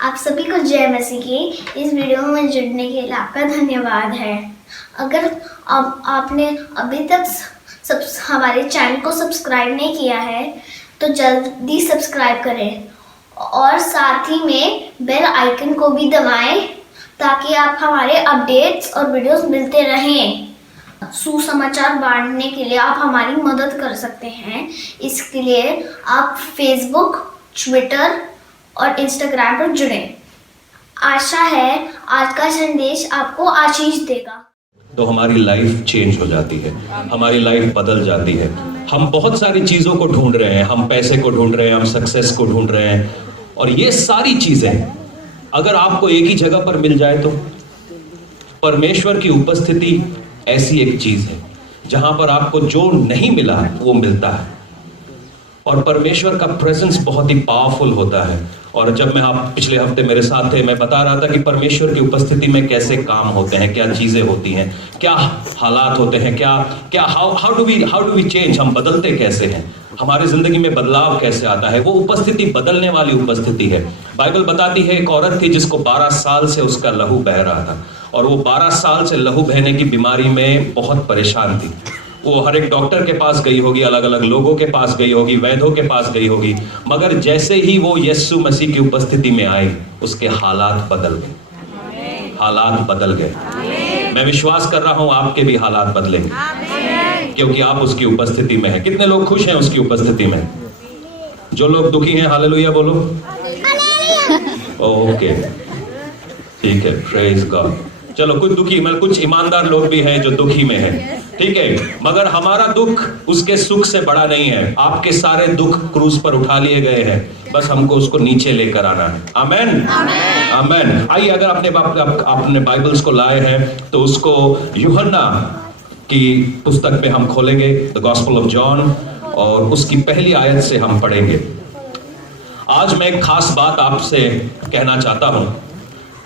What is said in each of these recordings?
आप सभी को जय मसीह की। इस वीडियो में जुड़ने के लिए आपका धन्यवाद है। अगर आपने अभी तक हमारे चैनल को सब्सक्राइब नहीं किया है तो जल्दी सब्सक्राइब करें और साथ ही में बेल आइकन को भी दबाएं ताकि आप हमारे अपडेट्स और वीडियोस मिलते रहें। सुसमाचार बांटने के लिए आप हमारी मदद कर सकते हैं। इसके लिए आप फेसबुक, ट्विटर और इंस्टाग्राम पर जुड़ें। आशा है आज का संदेश आपको आशीष देगा। तो हमारी लाइफ चेंज हो जाती है, हमारी लाइफ बदल जाती है। हम बहुत सारी चीजों को ढूंढ रहे हैं, हम पैसे को ढूंढ रहे हैं, हम सक्सेस को ढूंढ रहे हैं, और ये सारी चीजें अगर आपको एक ही जगह पर मिल जाए तो परमेश्वर की उपस्थिति ऐसी एक चीज है जहां पर आपको जो नहीं मिला वो मिलता है। और परमेश्वर का प्रेजेंस बहुत ही पावरफुल होता है। और जब मैं आप पिछले हफ्ते मेरे साथ थे, मैं बता रहा था कि परमेश्वर की उपस्थिति में कैसे काम होते हैं, क्या चीजें होती हैं, क्या हालात होते हैं, क्या हाउ डू वी चेंज, हम बदलते कैसे हैं, हमारे जिंदगी में बदलाव कैसे आता है। वो उपस्थिति बदलने वाली उपस्थिति है। बाइबल बताती है एक औरत थी जिसको 12 साल से उसका लहू बह रहा था, और वो 12 साल से लहू बहने की बीमारी में बहुत परेशान थी। वो हर एक डॉक्टर के पास गई होगी, अलग अलग लोगों के पास गई होगी, वैद्यों के पास गई होगी, मगर जैसे ही वो यीशु मसीह की उपस्थिति में आई उसके हालात बदल गए। हालात बदल गए। मैं विश्वास कर रहा हूं आपके भी हालात बदलेंगे क्योंकि आप उसकी उपस्थिति में हैं। कितने लोग खुश हैं उसकी उपस्थिति में? जो लोग दुखी हैं हालेलुया बोलो। ओके, ठीक है, प्रेज गॉड। चलो, कुछ दुखी, मतलब कुछ ईमानदार लोग भी हैं जो दुखी में हैं, ठीक है, मगर हमारा दुख उसके सुख से बड़ा नहीं है। आपके सारे दुख क्रूस पर उठा लिए गए हैं, बस हमको उसको नीचे लेकर आना है। आमेन, आमेन। आइए, अगर आपने बाइबल्स को लाए हैं तो उसको यूहन्ना की पुस्तक में हम खोलेंगे, द गॉस्पेल ऑफ जॉन, और उसकी पहली आयत से हम पढ़ेंगे। आज मैं एक खास बात आपसे कहना चाहता हूं।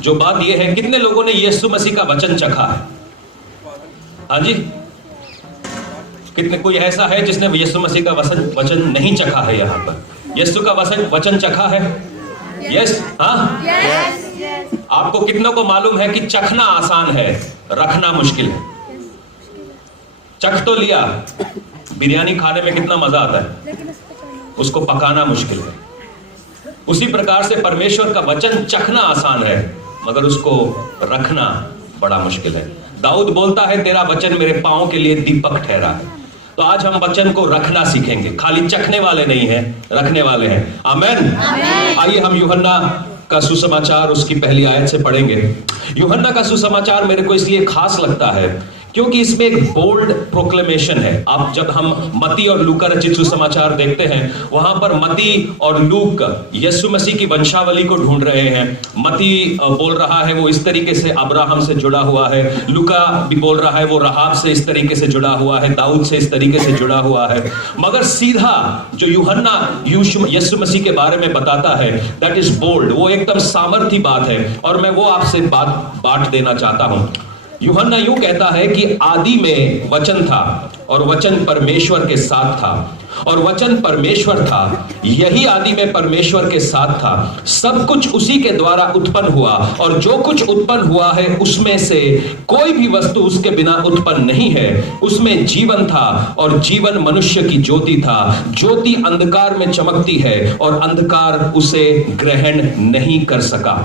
जो बात यह है, कितने लोगों ने यीशु मसीह का वचन चखा है? हाँ जी, कितने? कोई ऐसा है जिसने यीशु मसीह का वचन नहीं चखा है? यहाँ पर यीशु का वचन चखा है? यस, हाँ, आपको कितनों को मालूम है कि चखना आसान है, रखना मुश्किल है? चख तो लिया, बिरयानी खाने में कितना मजा आता है, उसको पकाना मुश्किल है। उसी प्रकार से परमेश्वर का वचन चखना आसान है मगर उसको रखना बड़ा मुश्किल है। दाऊद बोलता है, तेरा वचन मेरे पांव के लिए दीपक ठहरा है। तो आज हम वचन को रखना सीखेंगे, खाली चखने वाले नहीं हैं, रखने वाले हैं। आमेन। आइए हम यूहन्ना का सुसमाचार उसकी पहली आयत से पढ़ेंगे। यूहन्ना का सुसमाचार मेरे को इसलिए खास लगता है क्योंकि इसमें एक बोल्ड प्रोक्लेमेशन है। आप जब हम मती और लूका रचित सुसमाचार देखते हैं, वहां पर मती और लूक यीशु मसीह की वंशावली को ढूंढ रहे हैं। मती बोल रहा है वो इस तरीके से अब्राहम से जुड़ा हुआ है, लूका भी बोल रहा है वो राहाब से इस तरीके से जुड़ा हुआ है, दाऊद से इस तरीके से जुड़ा हुआ है, मगर सीधा जो यूहन्ना यीशु मसीह के बारे में बताता है, दैट इज बोल्ड। वो एकदम सामर्थी बात है, और मैं वो आपसे बांट देना चाहता हूं। यूहन्ना यूं कहता है कि आदि में वचन था और वचन परमेश्वर के साथ था और वचन परमेश्वर था। यही आदि में परमेश्वर के साथ था। सब कुछ उसी के द्वारा उत्पन्न हुआ, और जो कुछ उत्पन्न हुआ है उसमें से कोई भी वस्तु उसके बिना उत्पन्न नहीं है। उसमें जीवन था और जीवन मनुष्य की ज्योति था। ज्योति अंधकार में चमकती है और अंधकार उसे ग्रहण नहीं कर सका।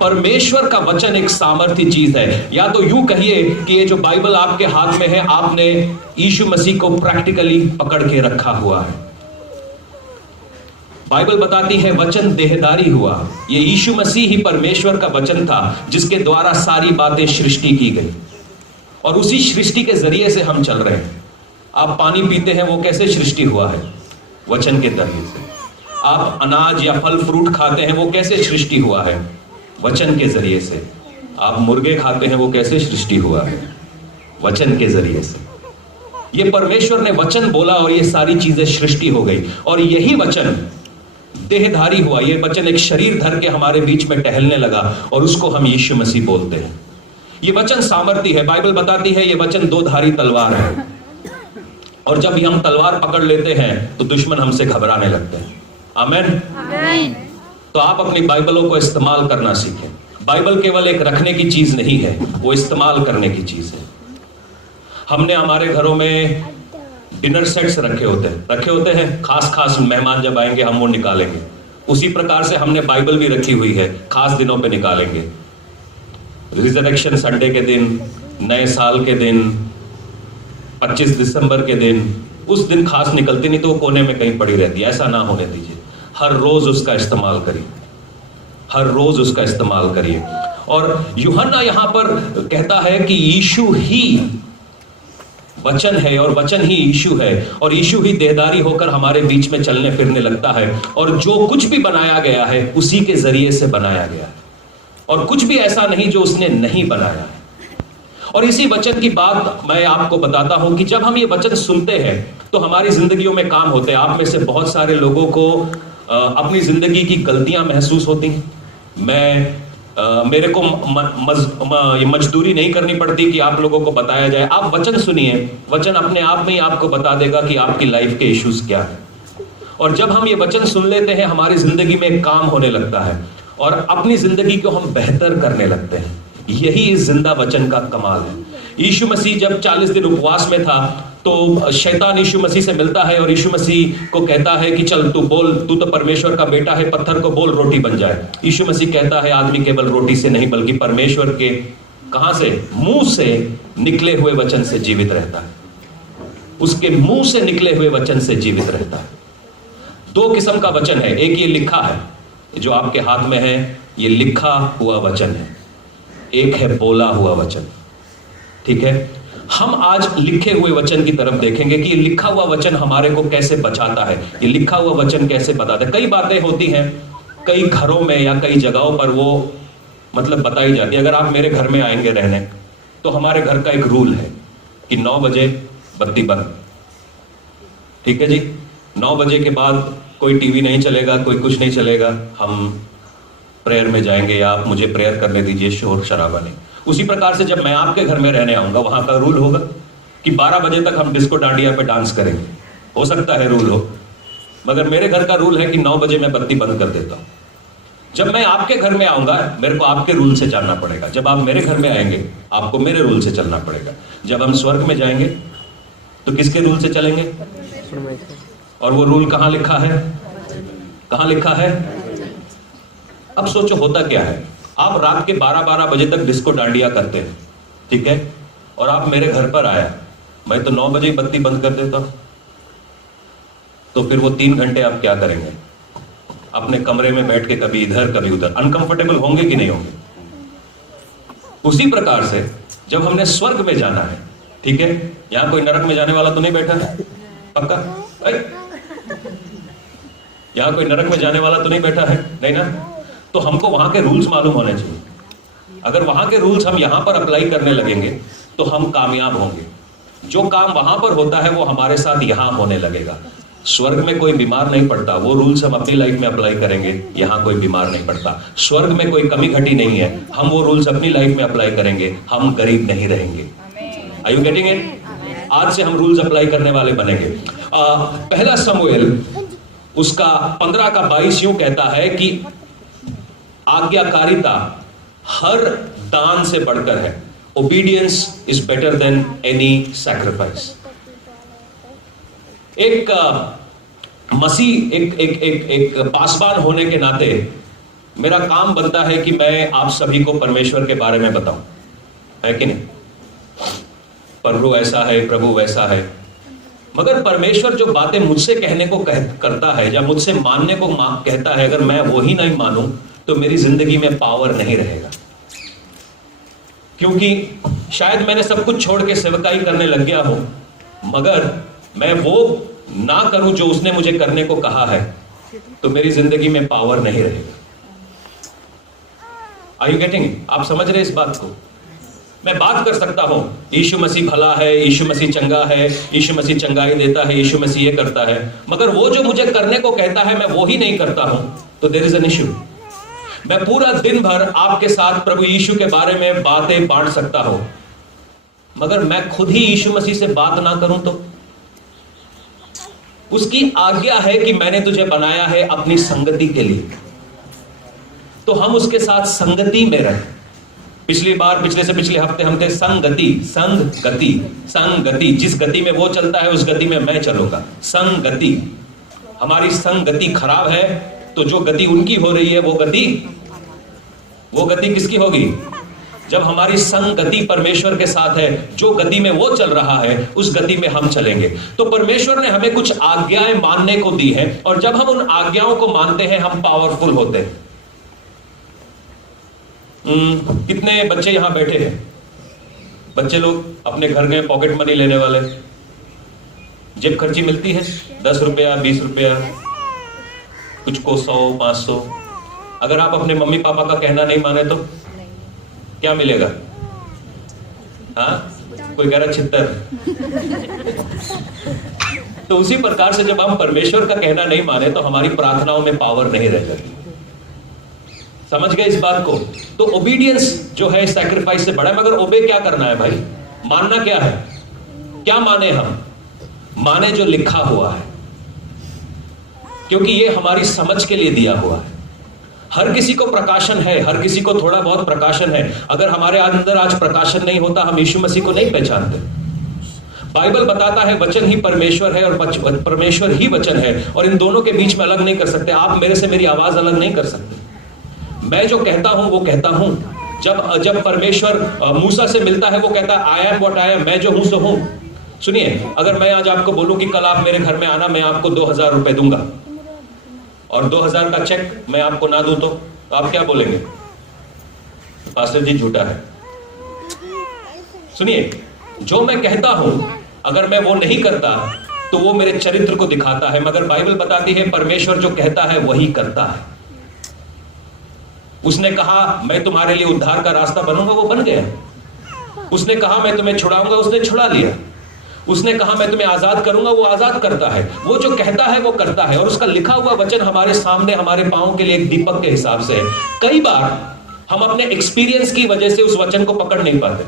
परमेश्वर का वचन एक सामर्थी चीज है। या तो यूं कहिए कि ये जो बाइबल आपके हाथ में है, आपने यीशु मसीह को प्रैक्टिकली पकड़ के रखा हुआ है। बाइबल बताती है वचन देहधारी हुआ। ये यीशु मसीह ही परमेश्वर का वचन था जिसके द्वारा सारी बातें सृष्टि की गई, और उसी सृष्टि के जरिए से हम चल रहे हैं। आप पानी पीते हैं, वो कैसे सृष्टि हुआ है? वचन के जरिए से। आप अनाज या फल फ्रूट खाते हैं, वो कैसे सृष्टि हुआ है? वचन के जरिए से। आप मुर्गे खाते हैं, वो कैसे सृष्टि हुआ है? वचन के जरिए से। ये परमेश्वर ने वचन बोला और ये सारी चीजें सृष्टि हो गई, और यही वचन देहधारी हुआ। ये वचन एक शरीर धर के हमारे बीच में टहलने लगा, और उसको हम यीशु मसीह बोलते हैं। ये वचन सामर्थी है। बाइबल बताती है ये वचन दो धारी तलवार है, और जब हम तलवार पकड़ लेते हैं तो दुश्मन हमसे घबराने लगते हैं। आमीन। तो आप अपनी बाइबलों को इस्तेमाल करना सीखें। बाइबल केवल एक रखने की चीज नहीं है, वो इस्तेमाल करने की चीज है। हमने हमारे घरों में डिनर सेट्स रखे होते हैं, खास मेहमान जब आएंगे हम वो निकालेंगे। उसी प्रकार से हमने बाइबल भी रखी हुई है, खास दिनों पे निकालेंगे। रिजरेक्शन संडे के दिन, नए साल के दिन, 25 दिसंबर के दिन, उस दिन खास निकलती नहीं तो वो कोने में कहीं पड़ी रहती है। ऐसा ना होने दीजिए, हर रोज उसका इस्तेमाल करिए, हर रोज उसका इस्तेमाल करिए। और यूहन्ना यहां पर कहता है कि यीशु ही वचन है और वचन ही यीशु है, और यीशु ही देहधारी होकर हमारे बीच में चलने फिरने लगता है, और जो कुछ भी बनाया गया है उसी के जरिए से बनाया गया है, और कुछ भी ऐसा नहीं जो उसने नहीं बनाया है। और इसी वचन की बात मैं आपको बताता हूं कि जब हम ये वचन सुनते हैं तो हमारी जिंदगियों में काम होते हैं। आप में से बहुत सारे लोगों को अपनी जिंदगी की गलतियां महसूस होती हैं। मेरे को मजदूरी नहीं करनी पड़ती कि आप लोगों को बताया जाए। आप वचन सुनिए, वचन अपने आप में ही आपको बता देगा कि आपकी लाइफ के इश्यूज क्या है। और जब हम ये वचन सुन लेते हैं हमारी जिंदगी में काम होने लगता है और अपनी जिंदगी को हम बेहतर करने लगते हैं। यही इस जिंदा वचन का कमाल है। यीशु मसीह जब 40 दिन उपवास में था तो शैतान यीशु मसीह से मिलता है और यीशु मसीह को कहता है कि चल तू बोल, तू तो परमेश्वर का बेटा है, पत्थर को बोल रोटी बन जाए। यीशु मसीह कहता है आदमी केवल रोटी से नहीं बल्कि परमेश्वर के कहां से, मुंह से निकले हुए वचन से जीवित रहता है। उसके मुंह से निकले हुए वचन से जीवित रहता है। 2 किस्म का वचन है, एक ये लिखा है जो आपके हाथ में है, ये लिखा हुआ वचन है। एक है बोला हुआ वचन। ठीक है, हम आज लिखे हुए वचन की तरफ देखेंगे कि ये लिखा हुआ वचन हमारे को कैसे बचाता है, ये लिखा हुआ वचन कैसे बताता है। कई बातें होती हैं कई घरों में या कई जगहों पर, वो मतलब बताई जाती है। अगर आप मेरे घर में आएंगे रहने तो हमारे घर का एक रूल है कि 9 बजे बत्ती बंद। ठीक है जी, 9 बजे के बाद कोई टीवी नहीं चलेगा, कोई कुछ नहीं चलेगा। हम प्रेयर में जाएंगे या आप मुझे प्रेयर करने दीजिए, शोर शराबा नहीं। उसी प्रकार से जब मैं आपके घर में रहने आऊंगा वहां का रूल होगा कि 12 बजे तक हम डिस्को डांडिया पे डांस करेंगे। हो सकता है रूल हो, मगर मेरे घर का रूल है कि 9 बजे मैं बत्ती बंद कर देता हूं। जब मैं आपके घर में आऊंगा मेरे को आपके रूल से चलना पड़ेगा। जब आप मेरे घर में आएंगे आपको मेरे रूल से चलना पड़ेगा। जब हम स्वर्ग में जाएंगे तो किसके रूल से चलेंगे? और वो रूल कहां लिखा है? कहां लिखा है? अब सोचो होता क्या है, आप रात के 12-12 बजे तक डिस्को डांडिया करते हैं, ठीक है, और आप मेरे घर पर आया, मैं तो 9 बजे ही बत्ती बंद कर देता हूं। तो फिर वो 3 घंटे आप क्या करेंगे? अपने कमरे में बैठ के कभी इधर कभी उधर अनकंफर्टेबल होंगे कि नहीं होंगे? उसी प्रकार से जब हमने स्वर्ग में जाना है, ठीक है, यहां कोई नरक में जाने वाला तो नहीं बैठा है? पक्का? यहां कोई नरक में जाने वाला तो नहीं बैठा है? नहीं ना? तो हमको वहां के रूल्स मालूम होने चाहिए। अगर वहां के रूल्स हम यहां पर अप्लाई करने लगेंगे तो हम कामयाब होंगे। जो काम वहां पर होता है वो हमारे साथ यहां होने लगेगा। स्वर्ग में कोई बीमार नहीं पड़ता, वो रूल्स हम अपनी लाइफ में अप्लाई करेंगे, यहां कोई बीमार नहीं पड़ता। स्वर्ग में कोई कमी घटी नहीं है, हम वो रूल्स अपनी लाइफ में अप्लाई करेंगे, हम गरीब नहीं रहेंगे। Are you getting it? आज से हम रूल्स अप्लाई करने वाले बनेंगे। पहला शमूएल उसका 15 का 22 यूं कहता है कि आज्ञाकारिता हर दान से बढ़कर है। Obedience is better than any sacrifice. एक मसीह एक पासवान होने के नाते मेरा काम बनता है कि मैं आप सभी को परमेश्वर के बारे में बताऊं, है कि नहीं? प्रभु ऐसा है, प्रभु वैसा है। मगर परमेश्वर जो बातें मुझसे कहने को करता है या मुझसे मानने को कहता है, अगर मैं वो ही नहीं मानूं तो मेरी जिंदगी में पावर नहीं रहेगा। क्योंकि शायद मैंने सब कुछ छोड़ के सेवकाई करने लग गया हूं, मगर मैं वो ना करूं जो उसने मुझे करने को कहा है, तो मेरी जिंदगी में पावर नहीं रहेगा। Are you getting? आप समझ रहे इस बात को? मैं बात कर सकता हूं यीशु मसीह भला है, यीशु मसीह चंगा है, यीशु मसीह चंगाई देता है, यीशु मसीह ये करता है, मगर वो जो मुझे करने को कहता है मैं वो ही नहीं करता हूं, तो देयर इज एन इश्यू। मैं पूरा दिन भर आपके साथ प्रभु यीशु के बारे में बातें बांट सकता हूं, मगर मैं खुद ही यीशु मसीह से बात ना करूं तो? उसकी आज्ञा है कि मैंने तुझे बनाया है अपनी संगति के लिए। तो हम उसके साथ संगति में रहें। पिछली बार, पिछले से पिछले हफ्ते हम थे संगति। जिस गति में वो चलता है उस गति में मैं चलूंगा। संगति, हमारी संगति खराब है तो जो गति उनकी हो रही है वो गति किसकी होगी? जब हमारी संगति परमेश्वर के साथ है, जो गति में वो चल रहा है उस गति में हम चलेंगे। तो परमेश्वर ने हमें कुछ आज्ञाएं मानने को दी हैं, और जब हम उन आज्ञाओं को मानते हैं हम पावरफुल होते हैं। कितने बच्चे यहां बैठे हैं? बच्चे लोग अपने घर गए पॉकेट मनी लेने वाले, जेब खर्ची मिलती है 10 रुपया 20 रुपया, कुछ को 100 500। अगर आप अपने मम्मी पापा का कहना नहीं माने तो क्या मिलेगा? हाँ, कोई कह रहा छित्तर। तो उसी प्रकार से जब हम परमेश्वर का कहना नहीं माने तो हमारी प्रार्थनाओं में पावर नहीं रह जाती। समझ गए इस बात को? तो ओबीडियंस जो है सैक्रिफाइस से बड़ा है। मगर ओबे क्या करना है भाई? मानना क्या है? क्या माने हम? माने जो लिखा हुआ है, क्योंकि ये हमारी समझ के लिए दिया हुआ है। हर किसी को प्रकाशन है, हर किसी को थोड़ा बहुत प्रकाशन है। अगर हमारे अंदर आज प्रकाशन नहीं होता, हम यीशु मसीह को नहीं पहचानते। बाइबल बताता है वचन ही परमेश्वर है और परमेश्वर ही वचन है, और इन दोनों के बीच में अलग नहीं कर सकते। आप मेरे से मेरी आवाज अलग नहीं कर सकते। मैं जो कहता हूं वो कहता हूं। जब परमेश्वर मूसा से मिलता है वो कहता है I am what I am, मैं जो हूं सो हूं। सुनिए, अगर मैं आज आपको बोलूं कि कल आप मेरे घर में आना, मैं आपको 2000 रुपए दूंगा और 2000 का चेक मैं आपको ना दूं तो आप क्या बोलेंगे? पास्टर जी झूठा है। सुनिए, जो मैं कहता हूं अगर मैं वो नहीं करता तो वो मेरे चरित्र को दिखाता है। मगर बाइबल बताती है परमेश्वर जो कहता है वही करता है। उसने कहा मैं तुम्हारे लिए उद्धार का रास्ता बनूंगा, वो बन गया। उसने कहा मैं तुम्हें छुड़ाऊंगा, उसने छुड़ा लिया। उसने कहा मैं तुम्हें आजाद करूंगा, वो आजाद करता है। वो जो कहता है वो करता है, और उसका लिखा हुआ वचन हमारे सामने हमारे पांव के लिए एक दीपक के हिसाब से है। कई बार हम अपने एक्सपीरियंस की वजह से उस वचन को पकड़ नहीं पाते,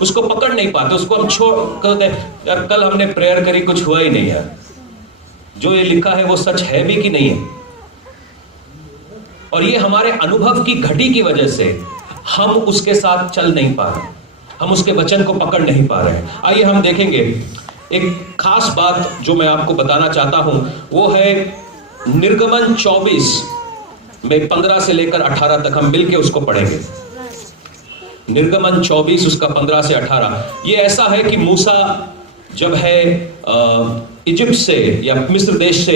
उसको पकड़ नहीं पाते, उसको हम छोड़ कहते हैं यार कल हमने प्रेयर करी, कुछ हुआ ही नहीं यार। जो ये लिखा है वो सच है भी कि नहीं है? और ये हमारे अनुभव की घटी की वजह से हम उसके साथ चल नहीं पा रहे, हम उसके वचन को पकड़ नहीं पा रहे हैं। आइए हम देखेंगे एक खास बात जो मैं आपको बताना चाहता हूं, वो है निर्गमन 24 में 15 से लेकर 18 तक। हम मिलके उसको पढ़ेंगे। निर्गमन 24 उसका 15 से 18। ये ऐसा है कि मूसा जब है इजिप्ट से या मिस्र देश से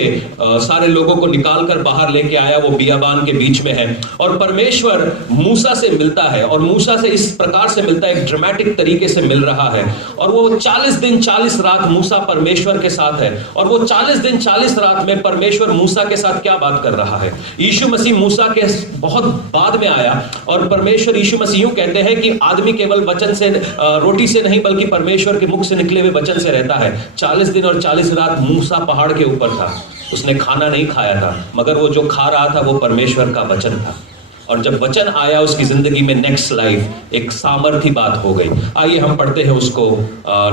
सारे लोगों को निकालकर बाहर लेके आया, वो बियाबान के बीच में है, और परमेश्वर मूसा से मिलता है, और मूसा से इस प्रकार से मिलता है, एक ड्रामेटिक तरीके से मिल रहा है। और वो 40 दिन 40 रात मूसा परमेश्वर के साथ है, और वो 40 दिन 40 रात में परमेश्वर मूसा के साथ क्या बात कर रहा है? यीशु मसीह मूसा के बहुत बाद में आया, और परमेश्वर यीशु मसीह यूं कहते हैं कि आदमी केवल वचन से रोटी से नहीं बल्कि परमेश्वर के मुख से निकले हुए वचन से रहता है। 40 दिन और 40 रात मूसा पहाड़ के ऊपर था, उसने खाना नहीं खाया था, मगर वो जो खा रहा था वो परमेश्वर का वचन था। और जब वचन आया उसकी जिंदगी में नेक्स्ट लाइफ, एक सामर्थी बात हो गई। आइए हम पढ़ते हैं उसको।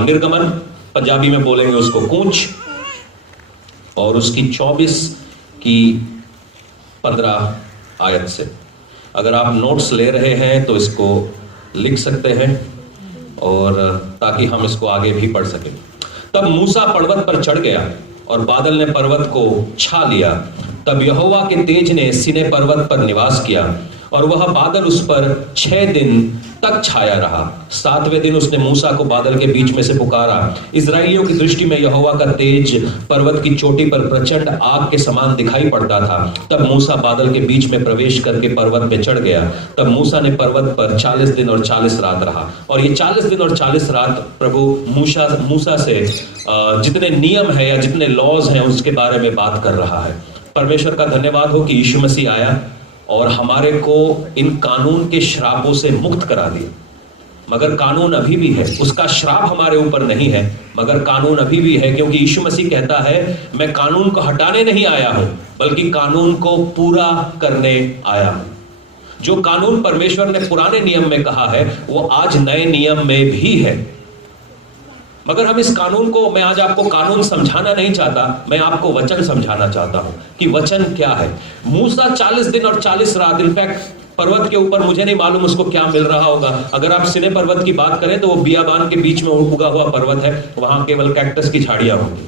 निर्गमन पंजाबी में बोलेंगे उसको कूच, और उसकी 24 की 15 आयत से। अगर आप नोट्स ले रहे हैं तो इसको लिख सकते हैं, और ताकि हम इसको आगे भी पढ़ सकें। तब मूसा पर्वत पर चढ़ गया और बादल ने पर्वत को छा लिया। तब यहोवा के तेज ने सीने पर्वत पर निवास किया, और वह बादल उस पर 6 दिन तक छाया रहा। 7वें दिन उसने मूसा को बादल के बीच में से पुकारा। इजराइलियों की दृष्टि में यहोवा का तेज पर्वत की चोटी पर प्रचंड आग के समान दिखाई पड़ता था। तब मूसा बादल के बीच में प्रवेश करके पर्वत पे चढ़ गया। तब मूसा ने पर्वत पर 40 दिन और 40 रात रहा। और ये 40 दिन और 40 रात प्रभु मूसा से जितने नियम है या जितने लॉज हैं उसके बारे में बात कर रहा है। परमेश्वर का धन्यवाद हो कि यीशु मसीह आया और हमारे को इन कानून के श्रापों से मुक्त करा दिया। मगर कानून अभी भी है, उसका श्राप हमारे ऊपर नहीं है, मगर कानून अभी भी है, क्योंकि यीशु मसीह कहता है मैं कानून को हटाने नहीं आया हूं बल्कि कानून को पूरा करने आया हूं। जो कानून परमेश्वर ने पुराने नियम में कहा है वो आज नए नियम में भी है। मगर हम इस कानून को, मैं आज आपको कानून समझाना नहीं चाहता, मैं आपको वचन समझाना चाहता हूं कि वचन क्या है। मूसा 40 दिन और 40 रात, इनफैक्ट पर्वत के ऊपर, मुझे नहीं मालूम उसको क्या मिल रहा होगा। अगर आप सिने पर्वत की बात करें तो वो बियाबान के बीच में उगा हुआ पर्वत है, वहां केवल कैक्टस की झाड़ियां होंगी,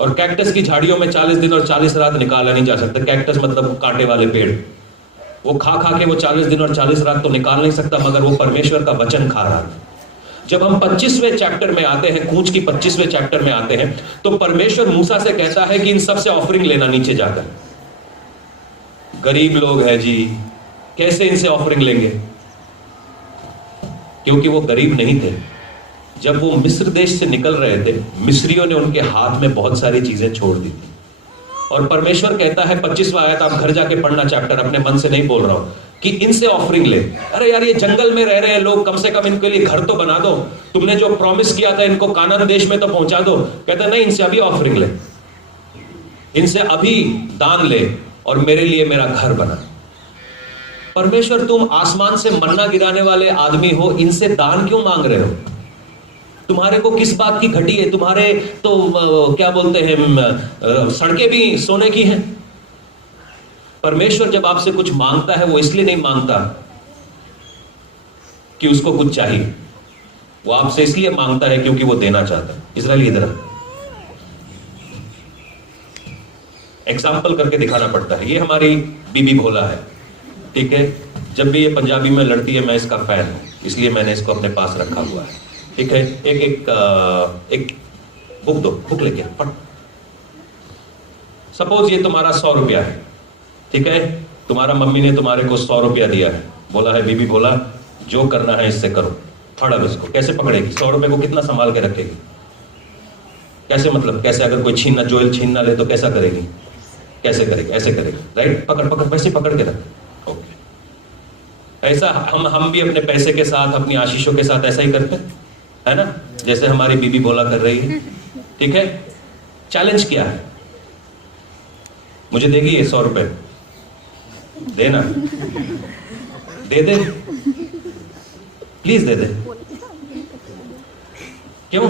और कैक्टस की झाड़ियों में 40 दिन और 40 रात निकाला नहीं जा सकता। कैक्टस मतलब कांटे वाले पेड़, वो खा खा के वो 40 दिन और 40 रात तो निकाल नहीं सकता, मगर वो परमेश्वर का वचन खा रहा था। जब हम 25वें चैप्टर में आते हैं, कूच की 25वें चैप्टर में आते हैं, तो परमेश्वर मूसा से कहता है कि इन सबसे ऑफरिंग लेना नीचे जाकर। गरीब लोग हैं जी, कैसे इनसे ऑफरिंग लेंगे? क्योंकि वो गरीब नहीं थे। जब वो मिस्र देश से निकल रहे थे, मिस्रियों ने उनके हाथ में बहुत सारी चीजें छोड़ दी थी, और परमेश्वर कहता है 25वां आयत, आप घर जाके पढ़ना चैप्टर, अपने मन से नहीं बोल रहा हूं, कि इनसे ऑफरिंग ले। अरे यार, ये जंगल में रह रहे हैं लोग, कम से कम इनके लिए घर तो बना दो, तुमने जो प्रॉमिस किया था इनको कानान देश में तो पहुंचा दो। कहता नहीं, इनसे अभी ऑफरिंग ले, इनसे अभी दान ले, और मेरे लिए मेरा घर बना। परमेश्वर, तुम आसमान से मन्ना गिराने वाले आदमी हो, इनसे दान क्यों मांग रहे हो? तुम्हारे को किस बात की घटी है? तुम्हारे तो क्या बोलते हैं, सड़कें भी सोने की हैं। परमेश्वर जब आपसे कुछ मांगता है, वो इसलिए नहीं मांगता कि उसको कुछ चाहिए, वो आपसे इसलिए मांगता है क्योंकि वो देना चाहता है। इजराइल इधर एग्जाम्पल करके दिखाना पड़ता है। ये हमारी बीबी भोला है, ठीक है। जब भी ये पंजाबी में लड़ती है, मैं इसका फैन हूं, इसलिए मैंने इसको अपने पास रखा हुआ है, ठीक है। एक बुक दो, बुक लेके पढ़। सपोज ये तुम्हारा 100 रुपया है, ठीक है। तुम्हारा मम्मी ने तुम्हारे को 100 रुपया दिया है, बोला है बीबी बोला जो करना है इससे करो। फड़ अब इसको। कैसे पकड़ेगी? 100 रुपए को कितना संभाल के रखेगी? कैसे, मतलब कैसे? अगर कोई जोएल छीन ना ले तो कैसा करेगी? कैसे करेगी? ऐसे करेगी, राइट। पकड़ पकड़, पैसे पकड़ के रख। ओके, ऐसा हम भी अपने पैसे के साथ, अपनी आशीषों के साथ ऐसा ही करते है ना, जैसे हमारी बीबी बोला कर रही है, ठीक है। चैलेंज क्या है? मुझे देगी ये 100 रुपए, देना, दे दे, प्लीज दे दे। क्यों?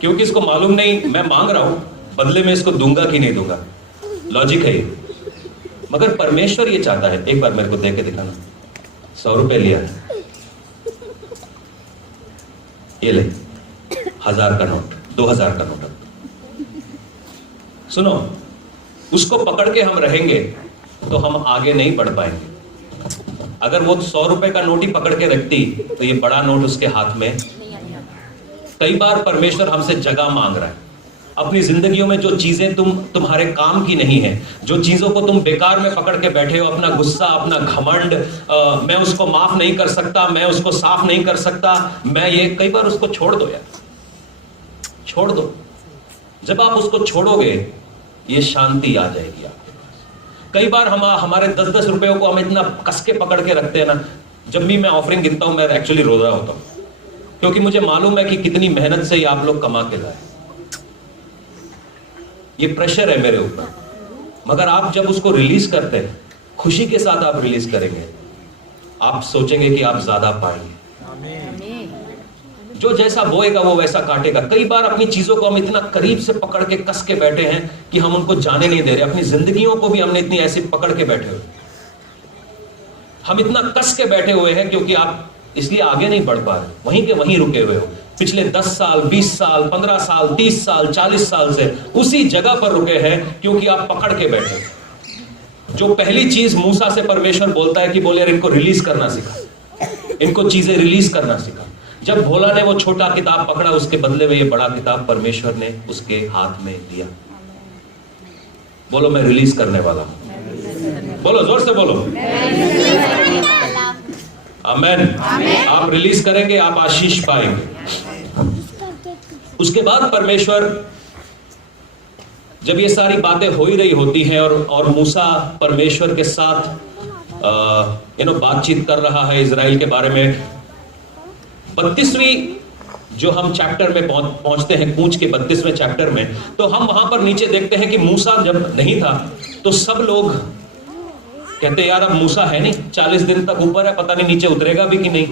क्योंकि इसको मालूम नहीं मैं मांग रहा हूं, बदले में इसको दूंगा कि नहीं दूंगा। लॉजिक है ये। मगर परमेश्वर ये चाहता है, एक बार मेरे को दे के दिखाना। 100 रुपए लिया, ये ले, 1000 का नोट, 2000 का नोट। सुनो, उसको पकड़ के हम रहेंगे तो हम आगे नहीं बढ़ पाएंगे। अगर वो 100 रुपए का नोट ही पकड़ के रखती तो ये बड़ा नोट उसके हाथ में। कई बार परमेश्वर हमसे जगह मांग रहा है। अपनी जिंदगियों में जो चीजें तुम्हारे काम की नहीं है, जो चीजों को तुम बेकार में पकड़ के बैठे हो, अपना गुस्सा, अपना घमंड, मैं उसको माफ नहीं कर सकता, मैं उसको साफ नहीं कर सकता, मैं ये, कई बार उसको छोड़ दो यार, छोड़ दो। जब आप उसको छोड़ोगे ये शांति आ जाएगी आपके पास। कई बार हमारे 10-10 रुपयों को हम इतना कस के पकड़ के रखते हैं ना। जब भी मैं ऑफरिंग गिनता हूं, मैं एक्चुअली रो रहा होता हूं, क्योंकि मुझे मालूम है कि कितनी मेहनत से ये आप लोग कमा के लाए। ये प्रेशर है मेरे ऊपर। मगर आप जब उसको रिलीज करते हैं, खुशी के साथ आप रिलीज करेंगे, आप सोचेंगे कि आप ज्यादा पाएंगे। जो जैसा बोएगा वो वैसा काटेगा। कई बार अपनी चीजों को हम इतना करीब से पकड़ के कस के बैठे हैं कि हम उनको जाने नहीं दे रहे। अपनी जिंदगियों को भी हमने इतनी ऐसी पकड़ के बैठे हुए, हम इतना कस के बैठे हुए हैं क्योंकि आप इसलिए आगे नहीं बढ़ पा रहे, वहीं के वहीं रुके हुए हो। पिछले 10 साल, 20 साल, 15 साल, 30 साल, 40 साल से उसी जगह पर रुके हैं क्योंकि आप पकड़ के बैठे। जो पहली चीज मूसा से परमेश्वर बोलता है कि बोले यार इनको रिलीज करना सिखा, इनको चीजें रिलीज करना सिखा। जब भोला ने वो छोटा किताब पकड़ा, उसके बदले में ये बड़ा किताब परमेश्वर ने उसके हाथ में दिया। बोलो मैं रिलीज करने वाला हूं। बोलो, जोर से बोलो, आमेन। आप रिलीज करेंगे, आप आशीष पाएंगे। उसके बाद परमेश्वर, जब ये सारी बातें हो ही रही होती हैं और मूसा परमेश्वर के साथ बातचीत कर रहा है इजराइल के बारे में। 32वीं जो हम चैप्टर में पहुंचते हैं, कूच के 32वें चैप्टर में, तो हम वहां पर नीचे देखते हैं कि मूसा जब नहीं था तो सब लोग कहते यार अब मूसा है नहीं, 40 दिन तक ऊपर है, पता नहीं नीचे उतरेगा भी कि नहीं।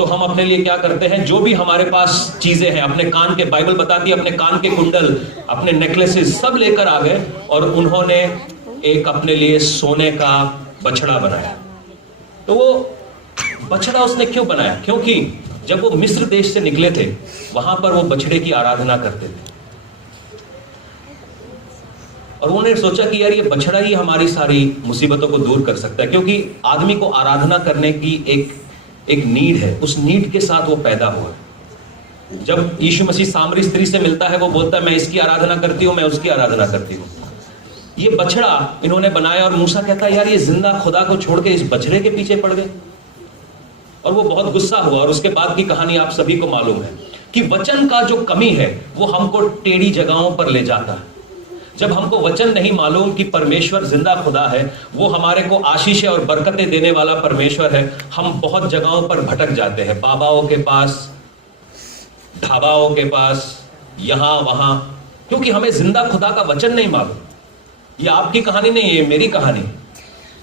तो हम अपने लिए क्या करते हैं, जो भी हमारे पास चीजें हैं, अपने कान के, बाइबल बताती है, अपने कान के कुंडल, अपने नेकलेसेस सब लेकर आ गए और उन्होंने एक अपने लिए सोने का बछड़ा बनाया। तो वो बछड़ा उसने क्यों बनाया? क्योंकि जब वो मिस्र देश से निकले थे वहां पर वो बछड़े की आराधना करते थे और उन्होंने सोचा कि यार ये बछड़ा ही हमारी सारी मुसीबतों को दूर कर सकता है, क्योंकि आदमी को आराधना करने की एक नीड है, उस नीड के साथ वो पैदा हुआ। जब यीशु मसीह सामरी स्त्री से मिलता है वो बोलता है मैं इसकी आराधना करती हूं, मैं उसकी आराधना करती हूं। ये बछड़ा इन्होंने बनाया और मूसा कहता है यार ये जिंदा खुदा को छोड़ के इस बछड़े के पीछे पड़ गए और वो बहुत गुस्सा हुआ। और उसके बाद की कहानी आप सभी को मालूम है कि वचन का जो कमी है वो हमको टेढ़ी जगहों पर ले जाता है। जब हमको वचन नहीं मालूम कि परमेश्वर जिंदा खुदा है, वो हमारे को आशीष और बरकतें देने वाला परमेश्वर है, हम बहुत जगहों पर भटक जाते हैं, बाबाओं के पास, ढाबाओं के पास, यहां वहां, क्योंकि हमें जिंदा खुदा का वचन नहीं मालूम। ये आपकी कहानी नहीं है, मेरी कहानी।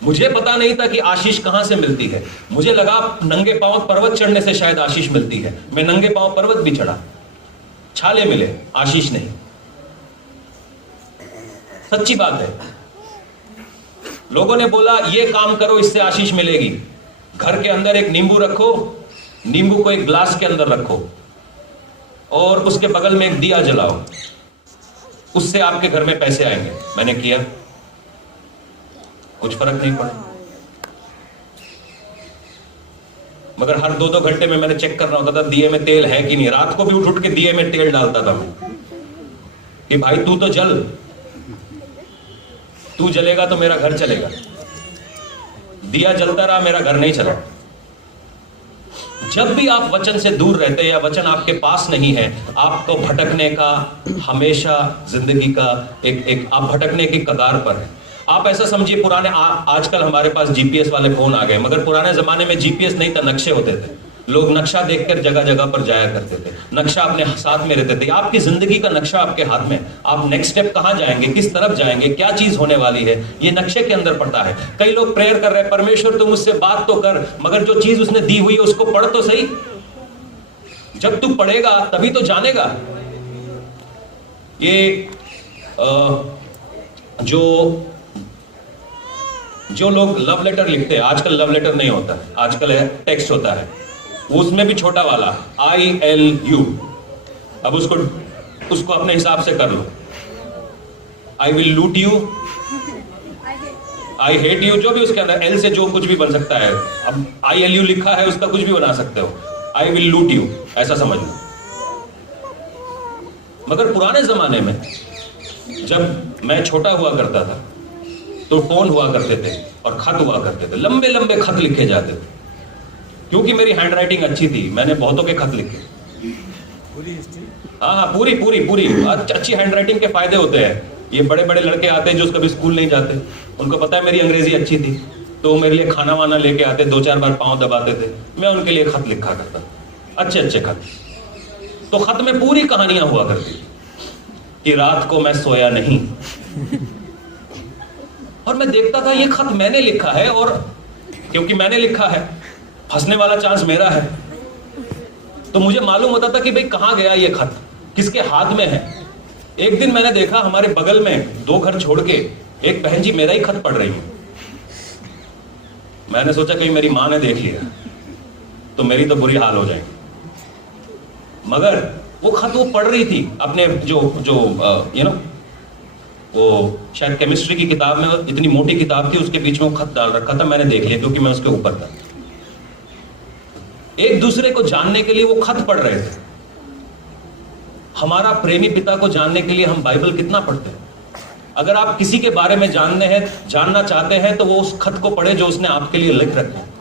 मुझे पता नहीं था कि आशीष कहां से मिलती है। मुझे लगा नंगे पांव पर्वत चढ़ने से शायद आशीष मिलती है। मैं नंगे पांव पर्वत भी चढ़ा, छाले मिले, आशीष नहीं। सच्ची बात है। लोगों ने बोला ये काम करो इससे आशीष मिलेगी। घर के अंदर एक नींबू रखो, नींबू को एक ग्लास के अंदर रखो और उसके बगल में एक दिया जलाओ, उससे आपके घर में पैसे आएंगे। मैंने किया, कुछ फर्क नहीं पड़ा। मगर हर 2-2 घंटे में मैंने चेक करना होता था दिए में तेल है कि नहीं। रात को भी उठ के दिए में तेल डालता था मैं कि भाई तू तो जल, तू जलेगा तो मेरा घर चलेगा। दिया जलता रहा, मेरा घर नहीं चला। जब भी आप वचन से दूर रहते हैं या वचन आपके पास नहीं है, आपको भटकने का हमेशा जिंदगी का एक आप भटकने की कगार पर है। आप ऐसा समझिए, पुराने आजकल हमारे पास जीपीएस वाले फोन आ गए, मगर पुराने जमाने में जीपीएस नहीं था, नक्शे होते थे। लोग नक्शा देखकर जगह जगह पर जाया करते थे, नक्शा अपने साथ में रहते थे। आपकी जिंदगी का नक्शा आपके हाथ में, आप नेक्स्ट स्टेप कहां जाएंगे, किस तरफ जाएंगे, क्या चीज होने वाली है, ये नक्शे के अंदर पड़ता है। कई लोग प्रेयर कर रहे हैं, परमेश्वर तुम मुझसे बात तो कर, मगर जो चीज उसने दी हुई है उसको पढ़ तो सही। जब तू पढ़ेगा तभी तो जानेगा। ये जो लोग लव लेटर लिखते हैं, आजकल लव लेटर नहीं होता है, आजकल है टेक्स्ट होता है, उसमें भी छोटा वाला ILU। अब उसको अपने हिसाब से कर लो। आई विल लूट यू, आई हेट यू, जो भी उसके अंदर L से जो कुछ भी बन सकता है। अब ILU लिखा है, उसका कुछ भी बना सकते हो। आई विल लूट यू, ऐसा समझ लो। मगर पुराने जमाने में जब मैं छोटा हुआ करता था तो फोन हुआ करते थे और खत हुआ करते थे, लंबे लंबे खत लिखे जाते थे। क्योंकि मेरी हैंडराइटिंग अच्छी थी, मैंने बहुतों के खत लिखे। हाँ, पूरी अच्छी हैंडराइटिंग के फायदे होते हैं। ये बड़े बड़े लड़के आते हैं जो कभी स्कूल नहीं जाते, उनको पता है मेरी अंग्रेजी अच्छी थी, तो मेरे लिए खाना वाना लेके आते, 2-4 बार पाँव दबाते थे, मैं उनके लिए खत लिखा करता, अच्छे खत। तो खत में पूरी कहानियां हुआ करती कि रात को मैं सोया नहीं, और मैं देखता था ये खत मैंने लिखा है, और क्योंकि मैंने लिखा है फंसने वाला चांस मेरा है। तो मुझे मालूम होता था कि भाई कहां गया ये खत, किसके हाथ में है। एक दिन मैंने देखा हमारे बगल में 2 घर छोड़ के एक बहन जी मेरा ही खत पढ़ रही है। मैंने सोचा कहीं मेरी मां ने देख लिया तो मेरी तो बुरी हाल हो जाएगी। मगर वो खत वो पढ़ रही थी अपने जो वो शायद केमिस्ट्री की किताब में, इतनी मोटी किताब थी, उसके बीच में वो खत डाल रखा था। मैंने देख लिया क्योंकि मैं उसके ऊपर था। एक दूसरे को जानने के लिए वो खत पढ़ रहे थे। हमारा प्रेमी पिता को जानने के लिए हम बाइबल कितना पढ़ते हैं। अगर आप किसी के बारे में जानना चाहते हैं तो वो उस खत को पढ़े जो उसने आपके लिए लिख रखे हैं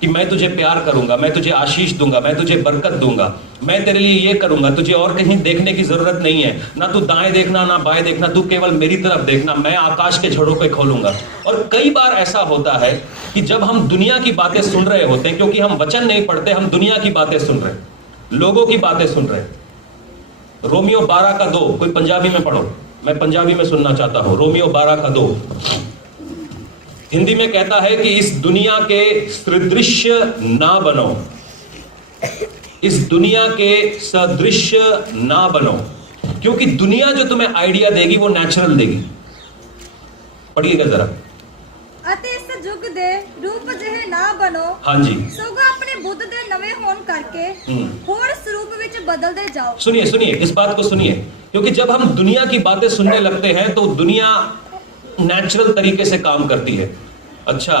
कि मैं तुझे प्यार करूंगा, मैं तुझे आशीष दूंगा, मैं तुझे बरकत दूंगा, मैं तेरे लिए ये करूंगा, तुझे और कहीं देखने की जरूरत नहीं है, ना तू दाएं देखना ना बाएं देखना, तू केवल मेरी तरफ देखना, मैं आकाश के झड़ों पे खोलूंगा। और कई बार ऐसा होता है कि जब हम दुनिया की बातें सुन रहे होते हैं, क्योंकि हम वचन नहीं पढ़ते, हम दुनिया की बातें सुन रहे, लोगों की बातें सुन रहे। रोमियो 12:2, कोई पंजाबी में पढ़ो, मैं पंजाबी में सुनना चाहता हूं। रोमियो 12:2। हिंदी में कहता है कि इस दुनिया के सदृश्य ना बनो, इस दुनिया के सदृश्य ना बनो, क्योंकि दुनिया जो तुम्हें आइडिया देगी वो नेचुरल देगी। पढ़िएगा जरा। ਅਤੇ ਇਸ ਯੁੱਗ ਦੇ ਰੂਪ ਜਿਹੇ ਨਾ ਬਣੋ। हाँ जी, ਸਗੋਂ ਆਪਣੇ ਬੁੱਧ ਦੇ ਨਵੇਂ ਹੋਣ ਕਰਕੇ ਹੋਰ ਸਰੂਪ ਵਿੱਚ ਬਦਲਦੇ ਜਾਓ। सुनिए सुनिए, इस बात को सुनिए, क्योंकि जब हम दुनिया की बातें सुनने लगते हैं तो दुनिया नेचुरल तरीके से काम करती है। अच्छा,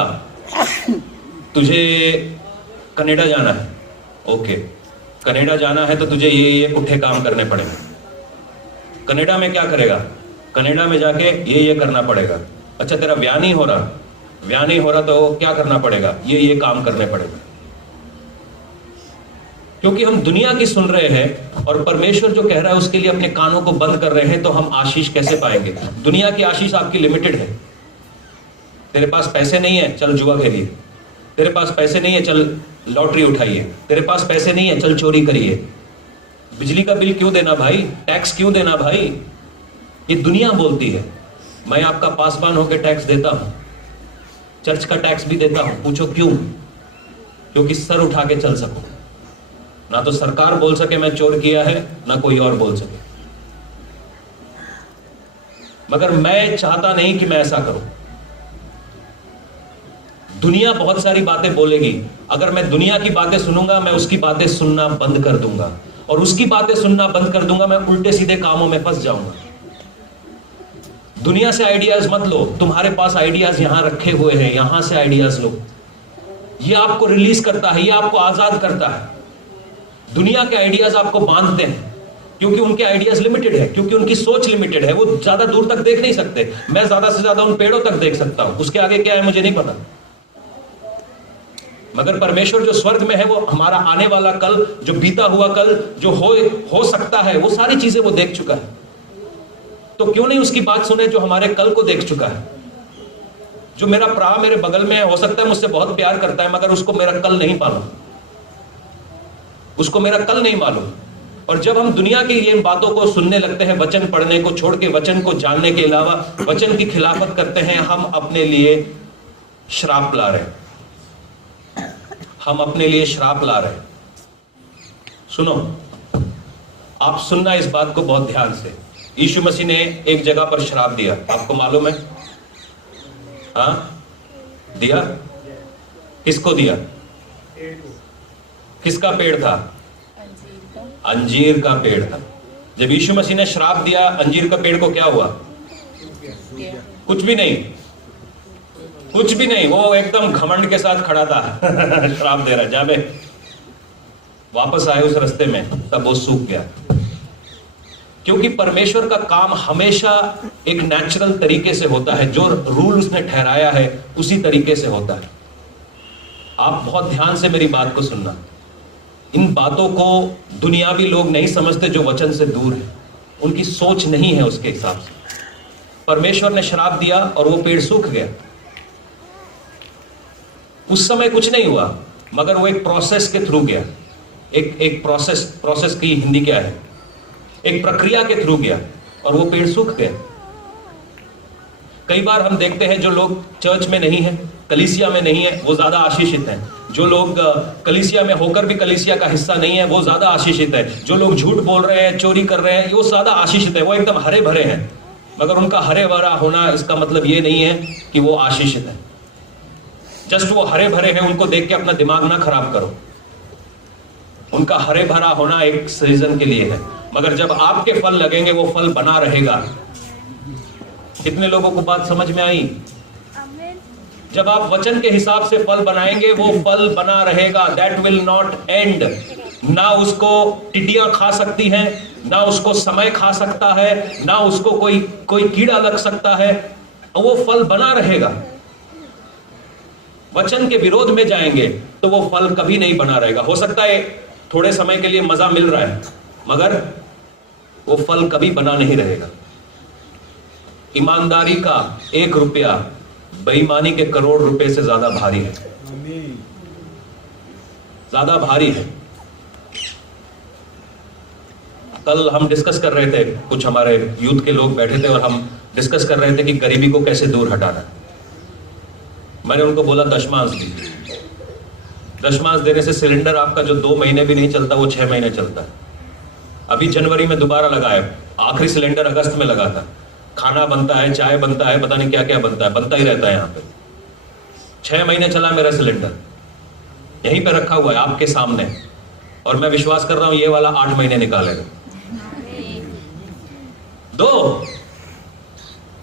तुझे कनाडा जाना है, ओके, कनाडा जाना है तो तुझे ये पुट्ठे काम करने पड़ेंगे। कनाडा में क्या करेगा? कनाडा में जाके ये करना पड़ेगा। अच्छा, तेरा ब्याह नहीं हो रहा, ब्याह नहीं हो रहा तो क्या करना पड़ेगा? ये काम करने पड़ेगा। क्योंकि हम दुनिया की सुन रहे हैं और परमेश्वर जो कह रहा है उसके लिए अपने कानों को बंद कर रहे हैं, तो हम आशीष कैसे पाएंगे? दुनिया की आशीष आपकी लिमिटेड है। तेरे पास पैसे नहीं है, चल जुआ खेलिए। तेरे पास पैसे नहीं है, चल लॉटरी उठाइए। तेरे पास पैसे नहीं है, चल चोरी करिए। बिजली का बिल क्यों देना भाई? टैक्स क्यों देना भाई? ये दुनिया बोलती है। मैं आपका पासवान होकर टैक्स देता हूं, चर्च का टैक्स भी देता हूं। पूछो क्यों? क्योंकि सर उठा के चल सकूं, ना तो सरकार बोल सके मैं चोर किया है, ना कोई और बोल सके। मगर मैं चाहता नहीं कि मैं ऐसा करूं। दुनिया बहुत सारी बातें बोलेगी, अगर मैं दुनिया की बातें सुनूंगा, मैं उसकी बातें सुनना बंद कर दूंगा, और उसकी बातें सुनना बंद कर दूंगा, मैं उल्टे सीधे कामों में फंस जाऊंगा। दुनिया से आइडियाज मत लो, तुम्हारे पास आइडियाज यहां रखे हुए हैं, यहां से आइडियाज लो। ये आपको रिलीज करता है, ये आपको आजाद करता है। दुनिया के आइडियाज आपको बांधते हैं, क्योंकि उनके आइडियाज लिमिटेड है, क्योंकि उनकी सोच लिमिटेड है। वो ज्यादा दूर तक देख नहीं सकते। मैं ज्यादा से ज्यादा उन पेड़ों तक देख सकता हूं, उसके आगे क्या है मुझे नहीं पता। मगर परमेश्वर जो स्वर्ग में है, वो हमारा आने वाला कल, जो बीता हुआ कल, जो हो सकता है, वो सारी चीजें वो देख चुका है। तो क्यों नहीं उसकी बात सुने जो हमारे कल को देख चुका है? जो मेरा भरा मेरे बगल में है, हो सकता है मुझसे बहुत प्यार करता है, मगर उसको मेरा कल नहीं मालूम, उसको मेरा कल नहीं मालूम। और जब हम दुनिया की इन बातों को सुनने लगते हैं, वचन पढ़ने को छोड़ के, वचन को जानने के अलावा वचन की खिलाफत करते हैं, हम अपने लिए श्राप ला रहे हैं। हम अपने लिए श्राप ला रहे हैं। सुनो, आप सुनना इस बात को बहुत ध्यान से। यीशु मसीह ने एक जगह पर श्राप दिया, आपको मालूम है? हाँ, दिया। किसको दिया? किसका पेड़ था? अंजीर का पेड़ था। जब यीशु मसीह ने श्राप दिया, अंजीर का पेड़ को क्या हुआ? कुछ भी नहीं, कुछ भी नहीं। वो एकदम घमंड के साथ खड़ा था श्राप दे रहा। जब वापस आए उस रास्ते में, तब वो सूख गया। क्योंकि परमेश्वर का काम हमेशा एक नेचुरल तरीके से होता है। जो रूल उसने ठहराया है उसी तरीके से होता है। आप बहुत ध्यान से मेरी बात को सुनना। इन बातों को दुनियावी लोग नहीं समझते, जो वचन से दूर है। उनकी सोच नहीं है उसके हिसाब से। परमेश्वर ने श्राप दिया और वो पेड़ सूख गया। उस समय कुछ नहीं हुआ, मगर वो एक प्रोसेस के थ्रू गया। एक प्रोसेस की हिंदी क्या है? एक प्रक्रिया के थ्रू गया और वो पेड़ सूख गया। कई बार हम देखते हैं जो लोग चर्च में नहीं है, कलीसिया में नहीं है, वो ज्यादा आशीषित हैं। जो लोग कलीसिया में होकर भी कलीसिया का हिस्सा नहीं है, वो ज्यादा आशीषित है। जो लोग झूठ बोल रहे हैं, चोरी कर रहे हैं, वो ज्यादा आशीषित है। वो एकदम हरे भरे हैं, मगर उनका हरे भरा होना इसका मतलब ये नहीं है कि वो आशीषित है। जस्ट वो हरे भरे हैं, उनको देख के अपना दिमाग ना खराब करो। उनका हरे भरा होना एक सीजन के लिए है, मगर जब आपके फल लगेंगे वो फल बना रहेगा। कितने लोगों को बात समझ में आई? जब आप वचन के हिसाब से फल बनाएंगे, वो फल बना रहेगा। That will not and. ना उसको टिड्डियां खा सकती हैं, ना उसको समय खा सकता है, ना उसको कोई कीड़ा लग सकता है। वो फल बना रहेगा। वचन के विरोध में जाएंगे तो वो फल कभी नहीं बना रहेगा। हो सकता है थोड़े समय के लिए मजा मिल रहा है, मगर वो फल कभी बना नहीं रहेगा। ईमानदारी का 1 रुपया बेईमानी के करोड़ रुपए से ज्यादा भारी है, ज्यादा भारी है। कल हम डिस्कस कर रहे थे, कुछ हमारे यूथ के लोग बैठे थे और हम डिस्कस कर रहे थे कि गरीबी को कैसे दूर हटाना। मैंने उनको बोला दशमांश दीजिए। दशमांश देने से सिलेंडर आपका जो 2 महीने भी नहीं चलता वो 6 महीने चलता है। अभी जनवरी में दोबारा लगाया, आखिरी सिलेंडर अगस्त में लगा था। खाना बनता है, चाय बनता है, पता नहीं क्या क्या बनता है, बनता ही रहता है यहाँ पे। 6 महीने चला मेरा सिलेंडर, यहीं पे रखा हुआ है आपके सामने, और मैं विश्वास कर रहा हूं ये वाला 8 महीने निकालेगा। दो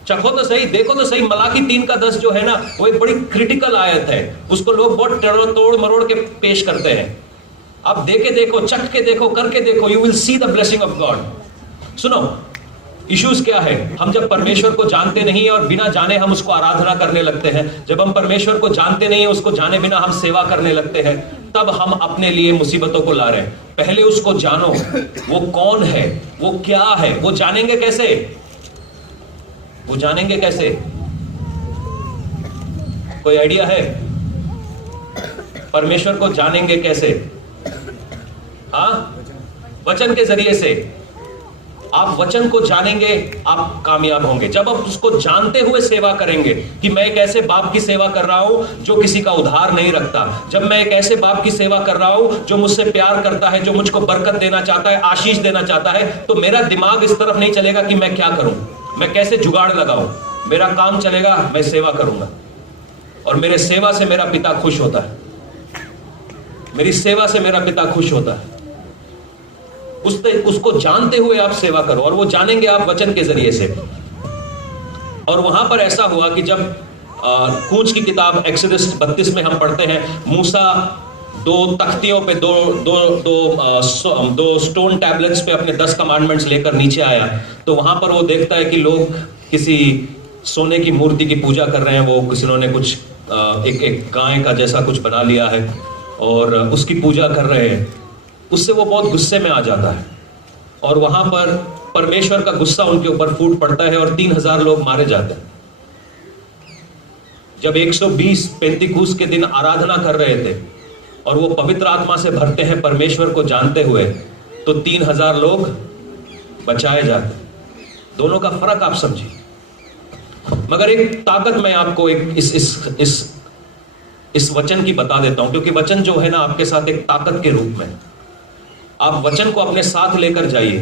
चखो तो सही, देखो तो सही। मलाकी 3:10 जो है ना, वो एक बड़ी क्रिटिकल आयत है, उसको लोग बहुत तोड़ मरोड़ के पेश करते हैं। आप देके देखो, चख के देखो, करके देखो, you will see the blessing of God. सुनो, इश्यूज क्या है? हम जब परमेश्वर को जानते नहीं है और बिना जाने हम उसको आराधना करने लगते हैं, जब हम परमेश्वर को जानते नहीं है, उसको जाने बिना हम सेवा करने लगते हैं, तब हम अपने लिए मुसीबतों को ला रहे हैं। पहले उसको जानो, वो कौन है, वो क्या है। वो जानेंगे कैसे? वो जानेंगे कैसे? कोई आइडिया है? परमेश्वर को जानेंगे कैसे? हाँ, वचन के जरिए से। आप वचन को जानेंगे, आप कामयाब होंगे। जब आप उसको जानते हुए सेवा करेंगे कि मैं एक ऐसे बाप की सेवा कर रहा हूं जो किसी का उधार नहीं रखता, जब मैं एक ऐसे बाप की सेवा कर रहा हूं जो मुझसे प्यार करता है, जो मुझको बरकत देना चाहता है, आशीष देना चाहता है, तो मेरा दिमाग इस तरफ नहीं चलेगा कि मैं क्या करूं, मैं कैसे जुगाड़ लगाऊं। मेरा काम चलेगा, मैं सेवा करूंगा, और मेरे सेवा से मेरा पिता खुश होता है। मेरी सेवा से मेरा पिता खुश होता है। उसको जानते हुए आप सेवा करो, और वो जानेंगे आप वचन के जरिए से। और वहां पर ऐसा हुआ कि जब कूच की किताब एक्सोडस 32 में हम पढ़ते हैं, मूसा 2 तख्तियों पे दो स्टोन टैबलेट्स पे अपने 10 कमांडमेंट्स लेकर नीचे आया, तो वहां पर वो देखता है कि लोग किसी सोने की मूर्ति की पूजा कर रहे हैं। वो किसी ने कुछ एक गाय का जैसा कुछ बना लिया है और उसकी पूजा कर रहे हैं। उससे वो बहुत गुस्से में आ जाता है, और वहां पर परमेश्वर का गुस्सा उनके ऊपर फूट पड़ता है और 3000 लोग मारे जाते हैं। जब 120 पेंतिकुस्त के दिन आराधना कर रहे थे और वो पवित्र आत्मा से भरते हैं परमेश्वर को जानते हुए, तो 3000 लोग बचाए जाते। दोनों का फर्क आप समझिए। मगर एक ताकत मैं आपको एक इस वचन की बता देता हूं, क्योंकि वचन जो है ना आपके साथ एक ताकत के रूप में। आप वचन को अपने साथ लेकर जाइए,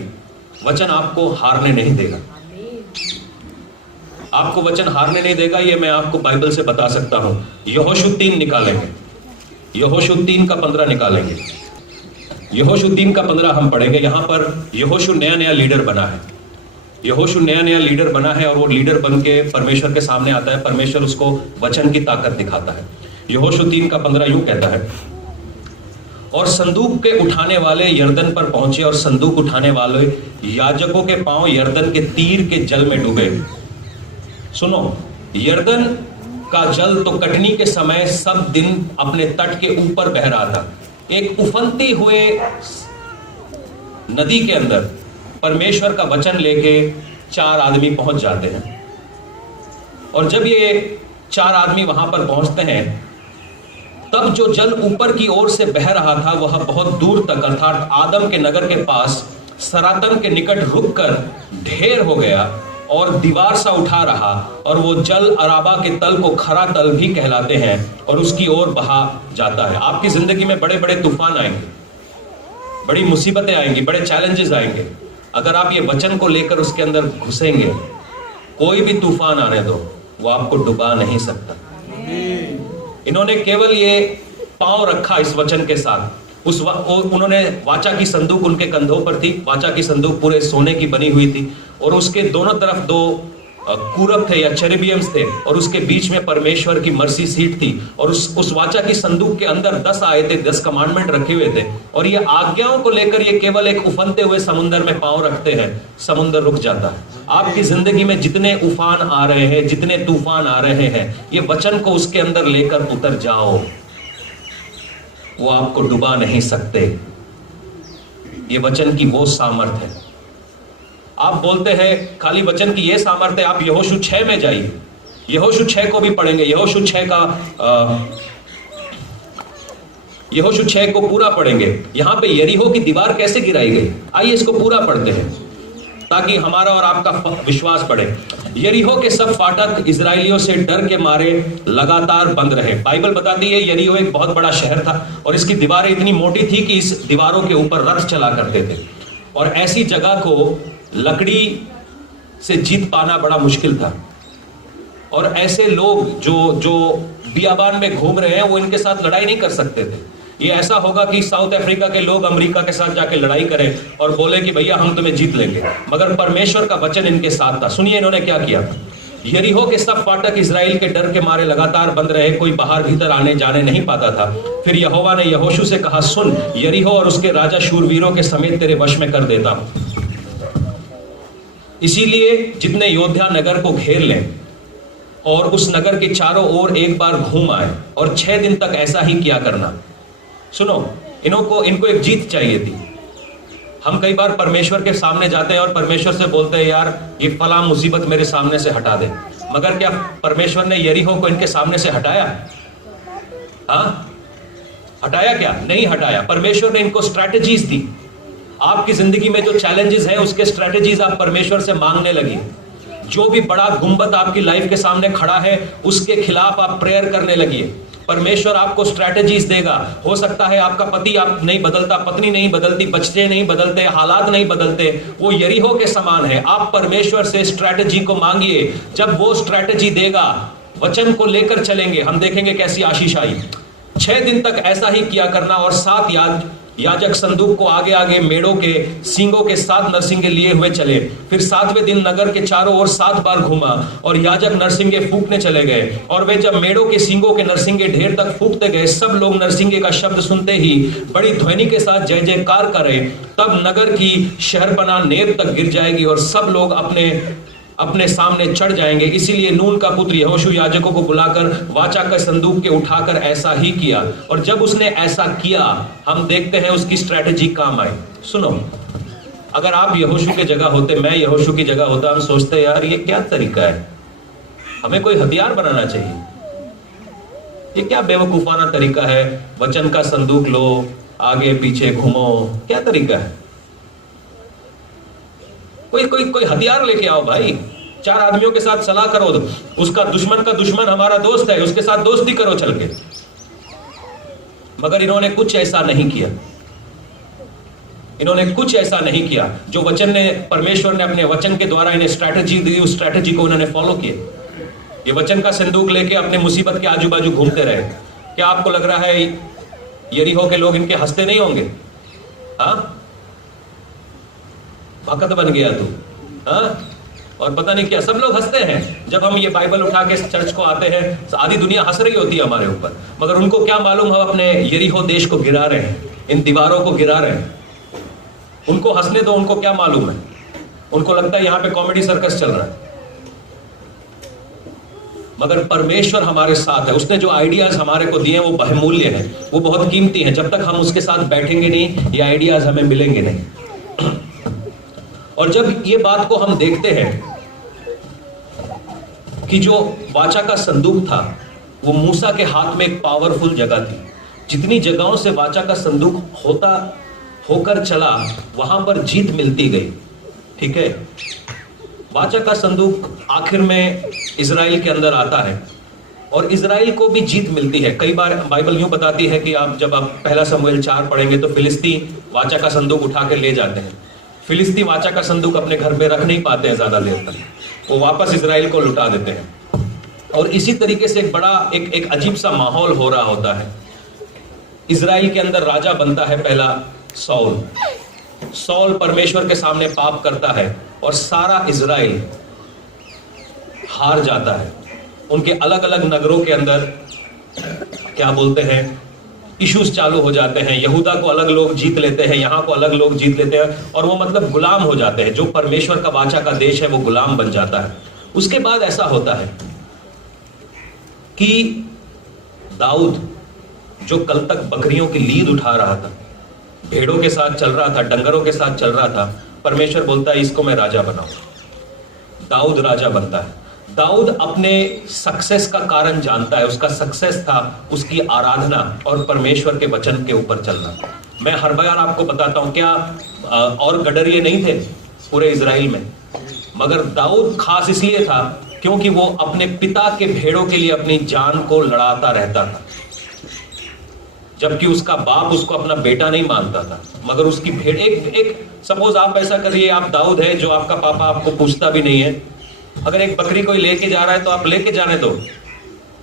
वचन आपको हारने नहीं देगा। आपको वचन हारने नहीं देगा, ये मैं आपको बाइबल से बता सकता हूं। यहोशू 3 निकालेंगे, यहोशू 3 का 15 निकालेंगे। यहोशू 3 का 15 हम पढ़ेंगे। यहां पर यहोशू नया लीडर बना है। यहोशू नया लीडर बना है, और वो लीडर बन के परमेश्वर के सामने आता है। परमेश्वर उसको वचन की ताकत दिखाता है। यहोशू 3 का 15 यूं कहता है, और संदूक के उठाने वाले यर्दन पर पहुंचे, और संदूक उठाने वाले याजकों के पांव यर्दन के तीर के जल में डूबे। सुनो, यर्दन का जल तो कटनी के समय सब दिन अपने तट के ऊपर बह रहा था। एक उफनती हुए नदी के अंदर परमेश्वर का वचन लेके 4 आदमी पहुंच जाते हैं, और जब ये 4 आदमी वहां पर पहुंचते हैं, तब जो जल ऊपर की ओर से बह रहा था वह बहुत दूर तक, अर्थात आदम के नगर के पास सरातन के निकट रुककर ढेर हो गया और दीवार सा उठा रहा, और वो जल अराबा के तल को खरा तल भी कहलाते हैं, और उसकी ओर बहा जाता है। आपकी जिंदगी में बड़े बड़े तूफान आएंगे, बड़ी मुसीबतें आएंगी, बड़े चैलेंजेस आएंगे। अगर आप ये वचन को लेकर उसके अंदर घुसेंगे, कोई भी तूफान आने दो, वो आपको डुबा नहीं सकता। इन्होंने केवल ये पांव रखा इस वचन के साथ। उन्होंने वाचा की संदूक उनके कंधों पर थी। वाचा की संदूक पूरे सोने की बनी हुई थी, और उसके दोनों तरफ 2 कुरब थे या चेरेबियम्स थे, और उसके बीच में परमेश्वर की मर्सी सीट थी। और उस वाचा की संदूक के अंदर 10 आयतें, 10 कमांडमेंट रखे हुए थे, और ये आज्ञाओं को लेकर ये केवल एक उफनते हुए समुंदर में पांव रखते हैं, समुंदर रुक जाता है। आपकी जिंदगी में जितने उफान आ रहे हैं, जितने तूफान आ रहे हैं, ये वचन को उसके अंदर लेकर उतर जाओ, वो आपको डुबा नहीं सकते। ये वचन की वो सामर्थ है। आप बोलते हैं खाली वचन की ये सामर्थ है, आप यहोशू 6 में जाइए। यहोशू 6 को भी पढ़ेंगे। यहोशू 6 को पूरा पढ़ेंगे। यहां पे यरीहो की दीवार कैसे गिराई गई, आइए इसको पूरा पढ़ते हैं। ताकि हमारा और आपका विश्वास बढ़े। यरीहो के सब फाटक इजरायलियों से डर के मारे लगातार बंद रहे। बाइबल बताती है यरीहो एक बहुत बड़ा शहर था और इसकी दीवारें इतनी मोटी थी कि इस दीवारों के ऊपर रथ चला करते थे, और ऐसी जगह को लकड़ी से जीत पाना बड़ा मुश्किल था। और ऐसे लोग जो बियाबान में घूम रहे हैं वो इनके साथ लड़ाई नहीं कर सकते थे। ये ऐसा होगा कि साउथ अफ्रीका के लोग अमेरिका के साथ जाके लड़ाई करें और बोले कि भैया हम तुम्हें जीत लेंगे, मगर परमेश्वर का वचन इनके साथ था। सुनिए इन्होंने क्या किया। यरीहो के सब फाटक इजराइल के डर के मारे लगातार बंद रहे, कोई बाहर भीतर आने जाने नहीं पाता था। फिर यहोवा ने यहोशू से कहा, सुन, यरीहो और उसके राजा शूरवीरों के समेत तेरे वश में कर देता हूं, इसीलिए जितने योद्धा नगर को घेर लें और उस नगर के चारों ओर एक बार घूम आए, और 6 दिन तक ऐसा ही किया करना। सुनो, इनको एक जीत चाहिए थी। हम कई बार परमेश्वर के सामने जाते हैं और परमेश्वर से बोलते हैं, यार ये फला मुसीबत मेरे सामने से हटा दे, मगर क्या परमेश्वर ने यरीहो को इनके सामने से हटाया? हाँ, हटाया क्या? नहीं हटाया। परमेश्वर ने इनको स्ट्रैटेजीज दी। आपकी जिंदगी में जो चैलेंजेस हैं उसके स्ट्रैटेजीज आप परमेश्वर से मांगने लगी। जो भी बड़ा गुंबद आपकी लाइफ के सामने खड़ा है उसके खिलाफ आप प्रेयर करने लगिए। परमेश्वर आपको स्ट्रैटेजीज देगा। हो सकता है आपका पति आप नहीं बदलता, पत्नी नहीं बदलती, बच्चे नहीं बदलते, हालात नहीं बदलते, वो यरीहो के समान है। आप परमेश्वर से स्ट्रैटेजी को मांगिए। जब वो स्ट्रैटेजी देगा, वचन को लेकर चलेंगे, हम देखेंगे कैसी आशीष आई। 6 दिन तक ऐसा ही किया करना, और 7 याजक संदूक को आगे आगे मेढ़ों के सींगों के 7 नरसिंगे लिए हुए चले। फिर 7वें दिन नगर के चारों ओर 7 बार घूमा, और याजक नरसिंगे फूंकने चले गए। और वे जब मेढ़ों के सींगों के नरसिंगे ढेर तक फूंकते गए, सब लोग नरसिंगे का शब्द सुनते ही बड़ी ध्वनि के साथ जय जयकार करें। तब नगर की शहरपनाह नेब तक गिर जाएगी और सब लोग अपने सामने चढ़ जाएंगे। इसीलिए नून का पुत्र यहोशू याजकों को बुलाकर वाचा का संदूक के उठाकर ऐसा ही किया। और जब उसने ऐसा किया, हम देखते हैं उसकी स्ट्रैटेजी काम आई। सुनो, अगर आप यहोशू के जगह होते, मैं यहोशू की जगह होता, हम सोचते यार ये क्या तरीका है, हमें कोई हथियार बनाना चाहिए, ये क्या बेवकूफाना तरीका है, वचन का संदूक लो, आगे पीछे घूमो, क्या तरीका है। कोई हथियार लेके आओ भाई, 4 आदमियों के साथ सलाह करो, उसका दुश्मन का दुश्मन हमारा दोस्त है, उसके साथ दोस्ती करो चल के। मगर इन्होंने कुछ ऐसा नहीं किया। इन्होंने कुछ ऐसा नहीं किया। जो वचन ने, परमेश्वर ने अपने वचन के द्वारा इन्हें स्ट्रैटेजी दी, उस स्ट्रैटेजी को इन्होंने फॉलो किया। ये वचन का संदूक लेके अपने मुसीबत के आजू बाजू घूमते रहे। क्या आपको लग रहा है यरीहो के लोग इनके हंसते नहीं होंगे? हाँ, भक्त बन गया तू, हाँ, और पता नहीं क्या, सब लोग हंसते हैं। जब हम ये बाइबल उठा के चर्च को आते हैं, आधी दुनिया हंस रही होती है हमारे ऊपर, मगर उनको क्या मालूम हम अपने यरीहो देश को गिरा रहे हैं, इन दीवारों को गिरा रहे हैं। उनको हंसने दो, उनको क्या मालूम है। उनको लगता है यहाँ पे कॉमेडी सर्कस चल रहा है, मगर परमेश्वर हमारे साथ है। उसने जो आइडियाज हमारे को दिए वो बहुमूल्य हैं, वो बहुत कीमती हैं। जब तक हम उसके साथ बैठेंगे नहीं, ये आइडियाज हमें मिलेंगे नहीं। और जब ये बात को हम देखते हैं कि जो वाचा का संदूक था वो मूसा के हाथ में एक पावरफुल जगह थी। जितनी जगहों से वाचा का संदूक होकर चला, वहां पर जीत मिलती गई। ठीक है, वाचा का संदूक आखिर में इजराइल के अंदर आता है और इजराइल को भी जीत मिलती है। कई बार बाइबल यूं बताती है कि जब आप 1 शमूएल 4 पढ़ेंगे तो फिलिस्ती वाचा का संदूक उठा के ले जाते हैं। फिलिस्ती वाचा का संदूक अपने घर में रख नहीं पाते हैं ज्यादा देर तक, वो वापस इजराइल को लुटा देते हैं। और इसी तरीके से एक अजीब सा माहौल हो रहा होता है। इजराइल के अंदर राजा बनता है पहला सौल परमेश्वर के सामने पाप करता है और सारा इजराइल हार जाता है। उनके अलग अलग नगरों के अंदर क्या बोलते हैं, इश्यूज चालू हो जाते हैं। यहूदा को अलग लोग जीत लेते हैं, यहाँ को अलग लोग जीत लेते हैं, और वो मतलब गुलाम हो जाते हैं। जो परमेश्वर का वाचा का देश है वो गुलाम बन जाता है। उसके बाद ऐसा होता है कि दाऊद, जो कल तक बकरियों की लीद उठा रहा था, भेड़ों के साथ चल रहा था, डंगरों के साथ चल रहा था, परमेश्वर बोलता है इसको मैं राजा बनाऊं। दाऊद राजा बनता है। दाऊद अपने सक्सेस का कारण जानता है। उसका सक्सेस था उसकी आराधना और परमेश्वर के वचन के ऊपर चलना। मैं हर बार आपको बताता हूं, क्या और गडरिये नहीं थे? पूरे इजराइल में, मगर दाऊद खास इसलिए था क्योंकि वो अपने पिता के भेड़ों के लिए अपनी जान को लड़ाता रहता था, जबकि उसका बाप उसको अपना बेटा नहीं मानता था। मगर उसकी भेड़ एक सपोज आप ऐसा करिए, आप दाऊद है जो आपका पापा आपको पूछता भी नहीं है, अगर एक बकरी कोई लेके जा रहा है तो आप लेके जाने दो,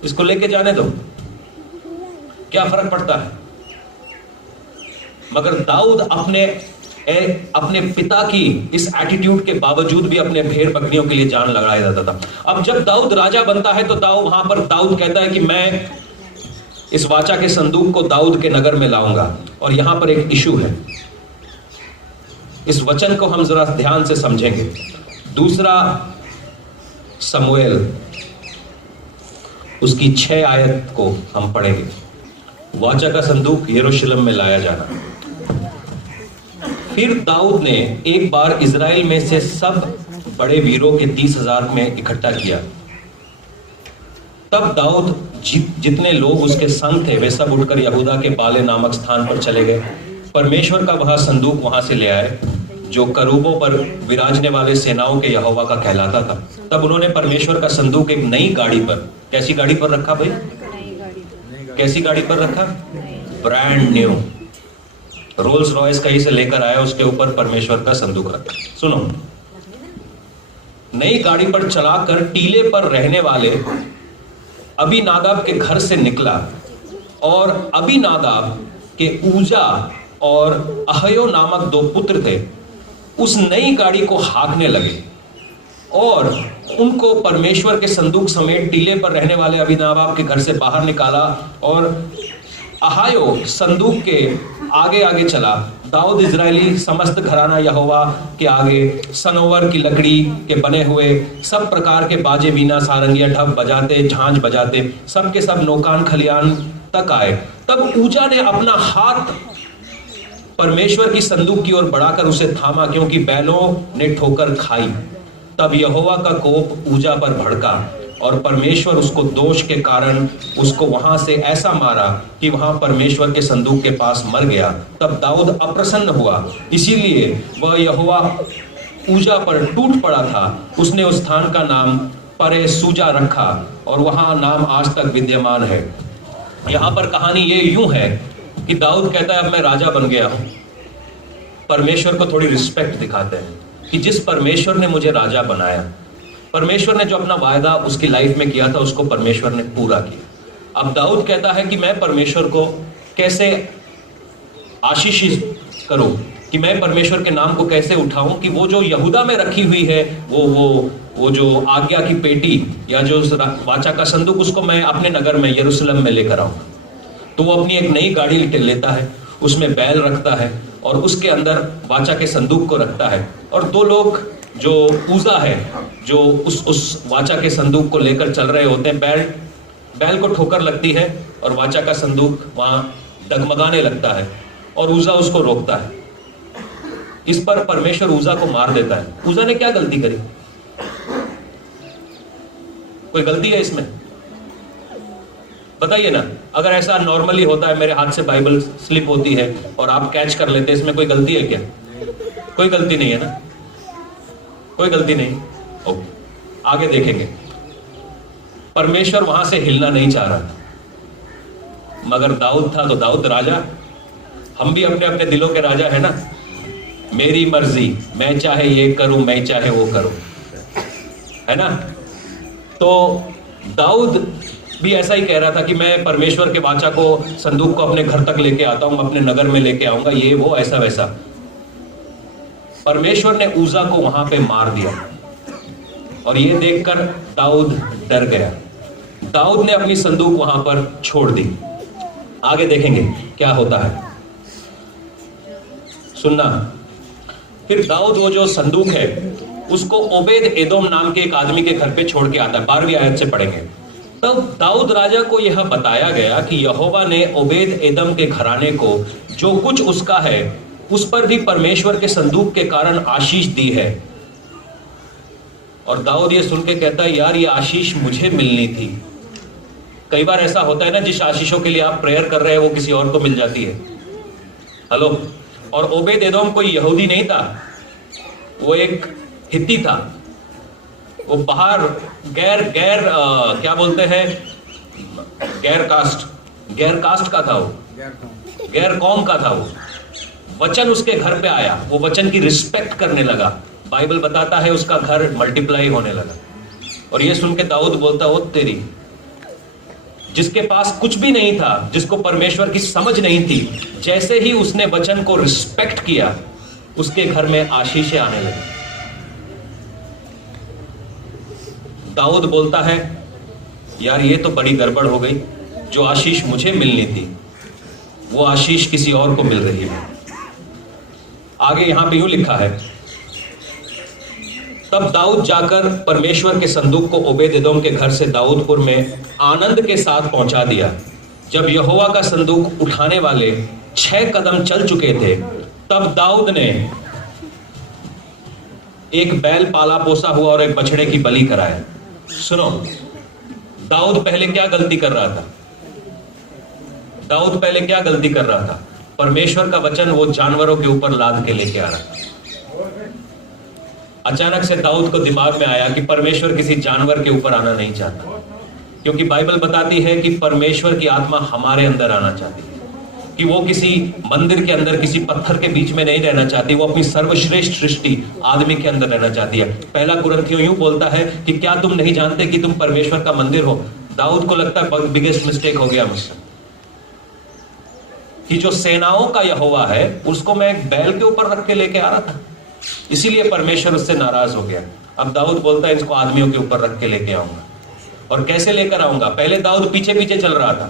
इसको लेके जाने दो, क्या फर्क पड़ता है। मगर दाऊद अपने पिता की इस एटीट्यूड के बावजूद भी अपने भेड़ बकरियों के लिए जान लगाया जाता था। अब जब दाऊद राजा बनता है तो वहां पर दाऊद कहता है कि मैं इस वाचा के संदूक को दाऊद के नगर में लाऊंगा। और यहां पर एक इशू है, इस वचन को हम जरा ध्यान से समझेंगे। दूसरा शमूएल उसकी 6 आयत को हम पढ़ेंगे। वाचा का संदूक यरूशलेम में लाया जाना। फिर दाऊद ने एक बार इजराइल में से सब बड़े वीरों के 30,000 में इकट्ठा किया। तब दाऊद जितने लोग उसके संग थे वे सब उठकर यहूदा के बाले नामक स्थान पर चले गए। परमेश्वर का वह संदूक वहां से ले आए जो करूबों पर विराजने वाले सेनाओं के यहोवा का कहलाता था। तब उन्होंने परमेश्वर का संदूक एक नई गाड़ी पर, कैसी गाड़ी पर रखा भाई? कैसी गाड़ी पर रखा? ब्रांड न्यू रोल्स रॉयस कहीं से लेकर आया, उसके ऊपर परमेश्वर का संदूक रखा। सुनो, नई गाड़ी पर चलाकर टीले पर रहने वाले अबीनादाब के घर से निकला और अबीनादाब के ऊजा और अहयो नामक 2 पुत्र थे, उस नई गाड़ी को हाँकने लगे और उनको परमेश्वर के संदूक समेत टीले पर रहने वाले अबीनादाब के घर से बाहर निकाला और अहायो संदूक के आगे आगे चला। दाऊद इजरायली समस्त घराना यहोवा के आगे सनोवर की लकड़ी के बने हुए सब प्रकार के बाजे, वीणा, सारंगिया, ढप बजाते, झांझ बजाते सब के सब नौकान खलियान तक आए। तब ऊजा ने अपना हाथ परमेश्वर की संदूक की ओर बढ़ाकर उसे थामा, क्योंकि बैलों ने ठोकर खाई। तब यहोवा का कोप ऊजा पर भड़का और परमेश्वर उसको दोष के कारण उसको वहां से ऐसा मारा कि वहां परमेश्वर के संदूक के पास मर गया। तब दाऊद अप्रसन्न हुआ, इसीलिए वह यहोवा ऊजा पर टूट पड़ा था। उसने उस स्थान का नाम परे सूजा रखा और वहां नाम आज तक विद्यमान है। यहां पर कहानी ये यूं है कि दाऊद कहता है अब मैं राजा बन गया हूं। परमेश्वर को थोड़ी रिस्पेक्ट दिखाते हैं कि जिस परमेश्वर ने मुझे राजा बनाया, परमेश्वर ने जो अपना वायदा उसकी लाइफ में किया था उसको परमेश्वर ने पूरा किया। अब दाऊद कहता है कि मैं परमेश्वर को कैसे आशीषित करूं, कि मैं परमेश्वर के नाम को कैसे उठाऊं, कि वो जो यहूदा में रखी हुई है वो जो आज्ञा की पेटी या जो वाचा का संदूक, उसको मैं अपने नगर में यरूशलेम में लेकर आऊंगा। तो वो अपनी एक नई गाड़ी लेता है, उसमें बैल रखता है और उसके अंदर वाचा के संदूक को रखता है। और 2 लोग जो ऊजा है जो उस वाचा के संदूक को लेकर चल रहे होते हैं, बैल को ठोकर लगती है और वाचा का संदूक वहां डगमगाने लगता है और ऊजा उसको रोकता है। इस पर परमेश्वर ऊजा को मार देता है। ऊजा ने क्या गलती करी? कोई गलती है इसमें? बताइए ना। अगर ऐसा नॉर्मली होता है, मेरे हाथ से बाइबल स्लिप होती है और आप कैच कर लेते हैं, इसमें कोई गलती है क्या? कोई गलती नहीं है ना, कोई गलती नहीं। ओके, आगे देखेंगे। परमेश्वर वहां से हिलना नहीं चाह रहा था, मगर दाऊद था तो दाऊद राजा। हम भी अपने अपने दिलों के राजा है ना। मेरी मर्जी, मैं चाहे ये करूं, मैं चाहे वो करूं, है ना। तो दाऊद भी ऐसा ही कह रहा था कि मैं परमेश्वर के वाचा को, संदूक को अपने घर तक लेके आता हूं, अपने नगर में लेके आऊंगा, ये वो ऐसा वैसा। परमेश्वर ने ऊजा को वहां पे मार दिया और ये देखकर दाऊद डर गया। दाऊद ने अपनी संदूक वहां पर छोड़ दी। आगे देखेंगे क्या होता है, सुनना। फिर दाऊद वो जो संदूक है उसको ओबेद एदोम नाम के एक आदमी के घर पे छोड़ के आता है। 12वीं आयत से पढ़ेंगे। तब दाऊद राजा को यह बताया गया कि यहोवा ने ओबेद एदम के घराने को जो कुछ उसका है उस पर भी परमेश्वर के संदूक के कारण आशीष दी है। और दाऊद ये सुन के कहता है, यार ये आशीष मुझे मिलनी थी। कई बार ऐसा होता है ना, जिस आशीषों के लिए आप प्रेयर कर रहे हैं वो किसी और को मिल जाती है। हेलो। और ओबेद एदोम कोई यहूदी नहीं था, वो एक हित्ती था, वो बाहर क्या बोलते हैं, गैर कास्ट का था, वो गैर कौम का था। वो वचन उसके घर पे आया, वो वचन की रिस्पेक्ट करने लगा। बाइबल बताता है उसका घर मल्टीप्लाई होने लगा। और ये सुन के दाऊद बोलता, ओ तेरी, जिसके पास कुछ भी नहीं था, जिसको परमेश्वर की समझ नहीं थी, जैसे ही उसने वचन को रिस्पेक्ट किया, उसके घर में आशीषें आने लगी। दाऊद बोलता है, यार ये तो बड़ी गड़बड़ हो गई, जो आशीष मुझे मिलनी थी वो आशीष किसी और को मिल रही है। आगे यहां पे यूं लिखा है, तब दाऊद जाकर परमेश्वर के संदूक को ओबेद-एदोम के घर से दाऊदपुर में आनंद के साथ पहुंचा दिया। जब यहोवा का संदूक उठाने वाले 6 कदम चल चुके थे, तब दाऊद ने एक बैल पाला पोसा हुआ और एक बछड़े की बलि कराया। सुनो, दाऊद पहले क्या गलती कर रहा था? दाऊद पहले क्या गलती कर रहा था? परमेश्वर का वचन वो जानवरों के ऊपर लाद के लेके आ रहा था। अचानक से दाऊद को दिमाग में आया कि परमेश्वर किसी जानवर के ऊपर आना नहीं चाहता, क्योंकि बाइबल बताती है कि परमेश्वर की आत्मा हमारे अंदर आना चाहती है, कि वो किसी मंदिर के अंदर, किसी पत्थर के बीच में नहीं रहना चाहती। वो अपनी सर्वश्रेष्ठ सृष्टि आदमी के अंदर रहना चाहती है। पहला कुरिन्थियों यूं बोलता है कि क्या तुम नहीं जानते कि तुम परमेश्वर का मंदिर हो? दाऊद को लगता है बिगेस्ट मिस्टेक हो गया मुझसे, कि जो सेनाओं का यहोवा है उसको मैं एक बैल के ऊपर रख के लेके आ रहा था, इसीलिए परमेश्वर उससे नाराज हो गया। अब दाऊद बोलता है, इसको आदमियों के ऊपर रख के लेके आऊंगा। और कैसे लेकर आऊंगा? पहले दाऊद पीछे पीछे चल रहा था,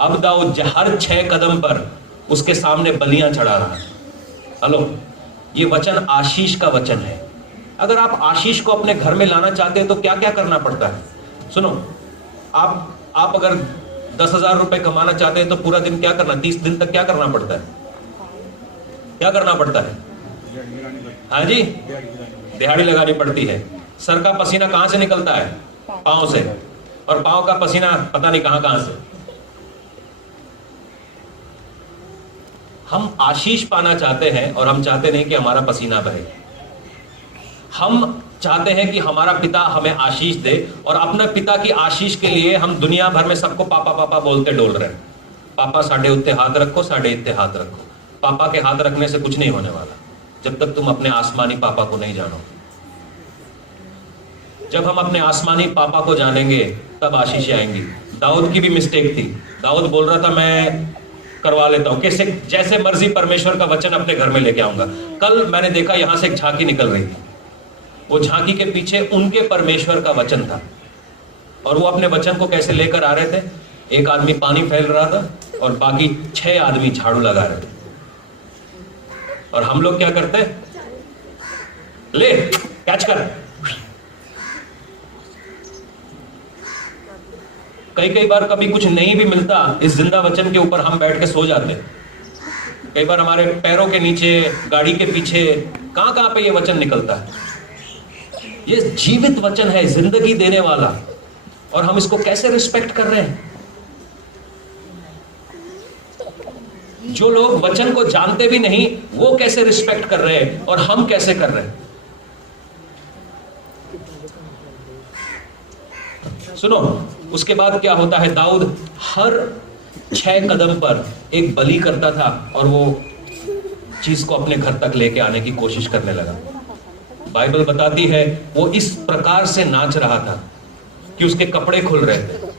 अब दाऊद हर 6 कदम पर उसके सामने बलियां चढ़ा रहा है। हेलो, ये वचन आशीष का वचन है। अगर आप आशीष को अपने घर में लाना चाहते हैं तो क्या क्या करना पड़ता है? सुनो, आप अगर 10,000 रुपए कमाना चाहते हैं तो पूरा दिन क्या करना, 30 दिन तक क्या करना पड़ता है? क्या करना पड़ता है? हाँ जी, दिहाड़ी लगानी पड़ती है। सर का पसीना कहां से निकलता है? पांव से। और पांव का पसीना पता नहीं कहां से। हम आशीष पाना चाहते हैं और हम चाहते नहीं कि हमारा पसीना बहे। हम चाहते हैं कि हमारा पिता हमें आशीष दे, और अपने पिता की आशीष के लिए हम दुनिया भर में सबको पापा पापा बोलते डोल रहे हैं। पापा साढ़े उत्ते हाथ रखो, साढ़े इत्ते हाथ रखो। पापा के हाथ रखने से कुछ नहीं होने वाला जब तक तुम अपने आसमानी पापा को नहीं जानो। जब हम अपने आसमानी पापा को जानेंगे तब आशीष आएंगी। दाऊद की भी मिस्टेक थी। दाऊद बोल रहा था, मैं करवा लेता हूं, कैसे जैसे मर्जी परमेश्वर का वचन अपने घर में लेके आऊंगा। कल मैंने देखा यहां से एक झांकी निकल रही थी, वो झांकी के पीछे उनके परमेश्वर का वचन था, और वो अपने वचन को कैसे लेकर आ रहे थे। एक आदमी पानी फैल रहा था और बाकी 6 आदमी झाड़ू लगा रहे थे। और हम लोग क्या करते? ले कैच कर। कई बार कभी कुछ नहीं भी मिलता, इस जिंदा वचन के ऊपर हम बैठ के सो जाते। कई बार हमारे पैरों के नीचे, गाड़ी के पीछे, कहां पे ये वचन निकलता है। ये जीवित वचन है, जिंदगी देने वाला, और हम इसको कैसे रिस्पेक्ट कर रहे हैं। जो लोग वचन को जानते भी नहीं वो कैसे रिस्पेक्ट कर रहे हैं, और हम कैसे कर रहे हैं। सुनो, उसके बाद क्या होता है? दाऊद हर 6 कदम पर एक बलि करता था और वो चीज को अपने घर तक लेके आने की कोशिश करने लगा। बाइबल बताती है वो इस प्रकार से नाच रहा था कि उसके कपड़े खुल रहे थे।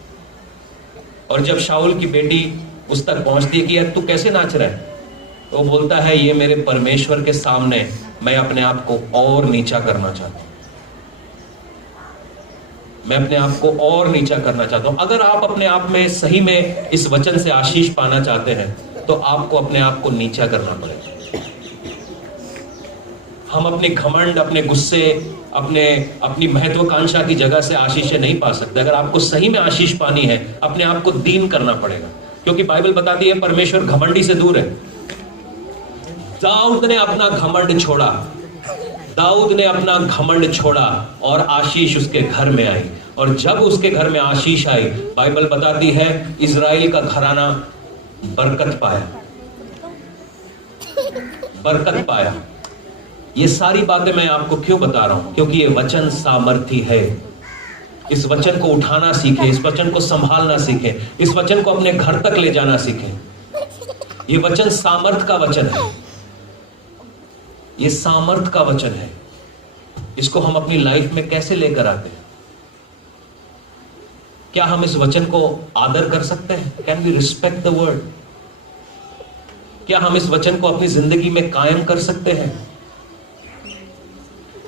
और जब शाऊल की बेटी उस तक पहुंचती है कि यार तू कैसे नाच रहा है, तो वो बोलता है, ये मेरे परमेश्वर के सामने मैं अपने आप को और नीचा करना चाहता हूं। मैं अपने आप को और नीचा करना चाहता हूं। अगर आप अपने आप में सही में इस वचन से आशीष पाना चाहते हैं तो आपको अपने आप को नीचा करना पड़ेगा। हम अपने घमंड, अपने गुस्से, अपनी महत्वाकांक्षा की जगह से आशीषें नहीं पा सकते। अगर आपको सही में आशीष पानी है, अपने आप को दीन करना पड़ेगा, क्योंकि बाइबल बताती है परमेश्वर घमंडी से दूर है। दाऊद ने अपना घमंड छोड़ा, दाऊद ने अपना घमंड छोड़ा और आशीष उसके घर में आई। और जब उसके घर में आशीष आई, बाइबल बताती है इजराइल का घराना बरकत पाया, बरकत पाया। ये सारी बातें मैं आपको क्यों बता रहा हूं? क्योंकि ये वचन सामर्थी है। इस वचन को उठाना सीखें, इस वचन को संभालना सीखें, इस वचन को अपने घर तक ले जाना सीखें। ये वचन सामर्थ का वचन है, ये सामर्थ का वचन है। इसको हम अपनी लाइफ में कैसे लेकर आते हैं? क्या हम इस वचन को आदर कर सकते हैं? Can we respect the word? क्या हम इस वचन को अपनी जिंदगी में कायम कर सकते हैं?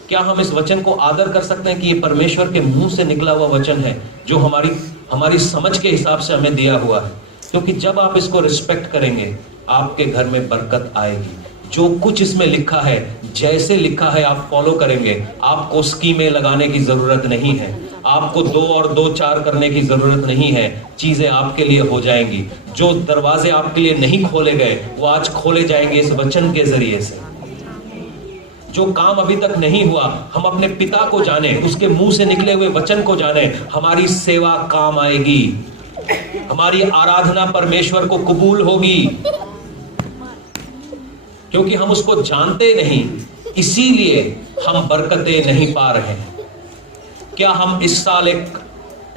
क्या हम इस वचन को आदर कर सकते हैं कि ये परमेश्वर के मुंह से निकला हुआ वचन है जो हमारी समझ के हिसाब से हमें दिया हुआ है? क्योंकि जब आप इसको रिस्पेक्ट करेंगे, आपके घर में बरकत आएगी। जो कुछ इसमें लिखा है, जैसे लिखा है आप फॉलो करेंगे। आपको स्कीमें लगाने की जरूरत नहीं है, आपको 2 और 2 4 करने की जरूरत नहीं है। चीजें आपके लिए हो जाएंगी। जो दरवाजे आपके लिए नहीं खोले गए, वो आज खोले जाएंगे इस वचन के जरिए से। जो काम अभी तक नहीं हुआ, हम अपने पिता को जाने, उसके मुंह से निकले हुए वचन को जाने। हमारी सेवा काम आएगी, हमारी आराधना परमेश्वर को कबूल होगी, क्योंकि हम उसको जानते नहीं, इसीलिए हम बरकतें नहीं पा रहे हैं। क्या हम इस साल एक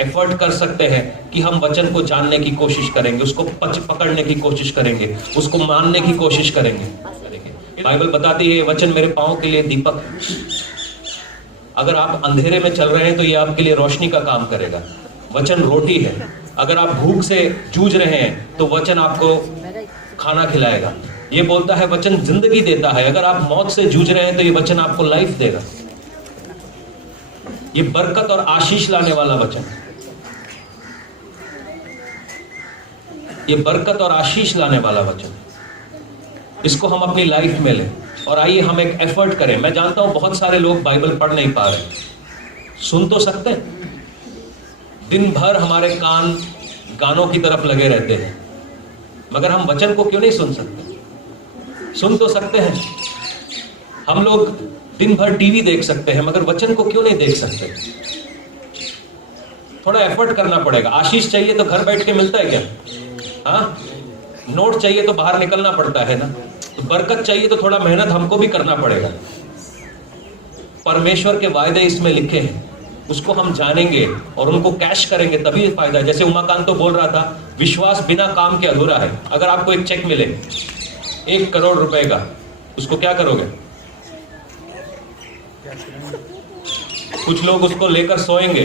एफर्ट कर सकते हैं कि हम वचन को जानने की कोशिश करेंगे, उसको पकड़ने की कोशिश करेंगे, उसको मानने की कोशिश करेंगे? बाइबल बताती है वचन मेरे पांव के लिए दीपक है। अगर आप अंधेरे में चल रहे हैं तो ये आपके लिए रोशनी का काम करेगा। वचन रोटी है। अगर आप भूख से जूझ रहे हैं तो वचन आपको खाना खिलाएगा। ये बोलता है वचन जिंदगी देता है। अगर आप मौत से जूझ रहे हैं तो ये वचन आपको लाइफ देगा। ये बरकत और आशीष लाने वाला वचन, ये बरकत और आशीष लाने वाला वचन, इसको हम अपनी लाइफ में लें। और आइए हम एक एफर्ट करें। मैं जानता हूं बहुत सारे लोग बाइबल पढ़ नहीं पा रहे, सुन तो सकते हैं। दिन भर हमारे कान गानों की तरफ लगे रहते हैं, मगर हम वचन को क्यों नहीं सुन सकते? सुन तो सकते हैं। हम लोग दिन भर टीवी देख सकते हैं, मगर वचन को क्यों नहीं देख सकते? थोड़ा एफर्ट करना पड़ेगा। आशीष चाहिए तो घर बैठ के मिलता है क्या? हाँ, नोट चाहिए तो बाहर निकलना पड़ता है ना। तो बरकत चाहिए तो थोड़ा मेहनत हमको भी करना पड़ेगा। परमेश्वर के वायदे इसमें लिखे हैं, उसको हम जानेंगे और उनको कैश करेंगे तभी फायदा है। जैसे उमाकांत तो बोल रहा था, विश्वास बिना काम के अधूरा है। अगर आपको एक चेक मिले 1 करोड़ रुपए का, उसको क्या करोगे? कुछ लोग उसको लेकर सोएंगे,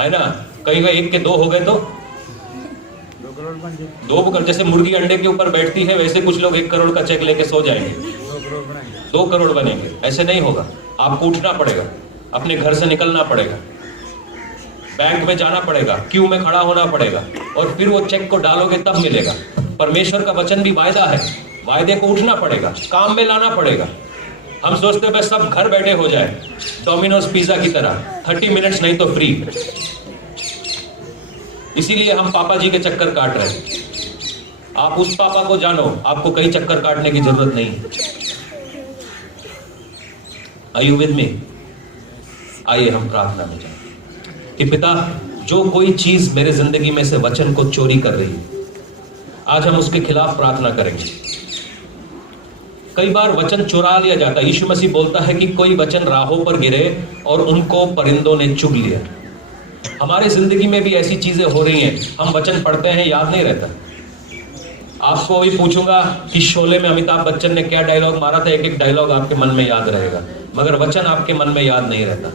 है ना। कई बार 1 के 2 हो गए तो 2 करोड़। जैसे मुर्गी अंडे के ऊपर बैठती है, वैसे कुछ लोग 1 करोड़ का चेक लेके सो जाएंगे, 2 करोड़ बनेंगे। ऐसे नहीं होगा। आपको उठना पड़ेगा, अपने घर से निकलना पड़ेगा, बैंक में जाना पड़ेगा, क्यू में खड़ा होना पड़ेगा, और फिर वो चेक को डालोगे तब मिलेगा। परमेश्वर का वचन भी वायदा है। वायदे को उठना पड़ेगा, काम में लाना पड़ेगा। हम सोचते हैं बस सब घर बैठे हो जाए, डोमिनोज पिज्जा की तरह 30 मिनट्स नहीं तो फ्री। इसीलिए हम पापा जी के चक्कर काट रहे हैं। आप उस पापा को जानो, आपको कई चक्कर काटने की जरूरत नहीं है। Are you with me? आइए हम प्रार्थना में जाएं कि पिता, जो कोई चीज मेरे जिंदगी में से वचन को चोरी कर रही है, आज हम उसके खिलाफ प्रार्थना करेंगे। कई बार वचन चुरा लिया जाता है। यीशु मसीह बोलता है कि कोई वचन राहों पर गिरे और उनको परिंदों ने चुग लिया। हमारे जिंदगी में भी ऐसी चीजें हो रही हैं। हम वचन पढ़ते हैं, याद नहीं रहता। आपको अभी पूछूंगा कि शोले में अमिताभ बच्चन ने क्या डायलॉग मारा था, एक डायलॉग आपके मन में याद रहेगा, मगर वचन आपके मन में याद नहीं रहता।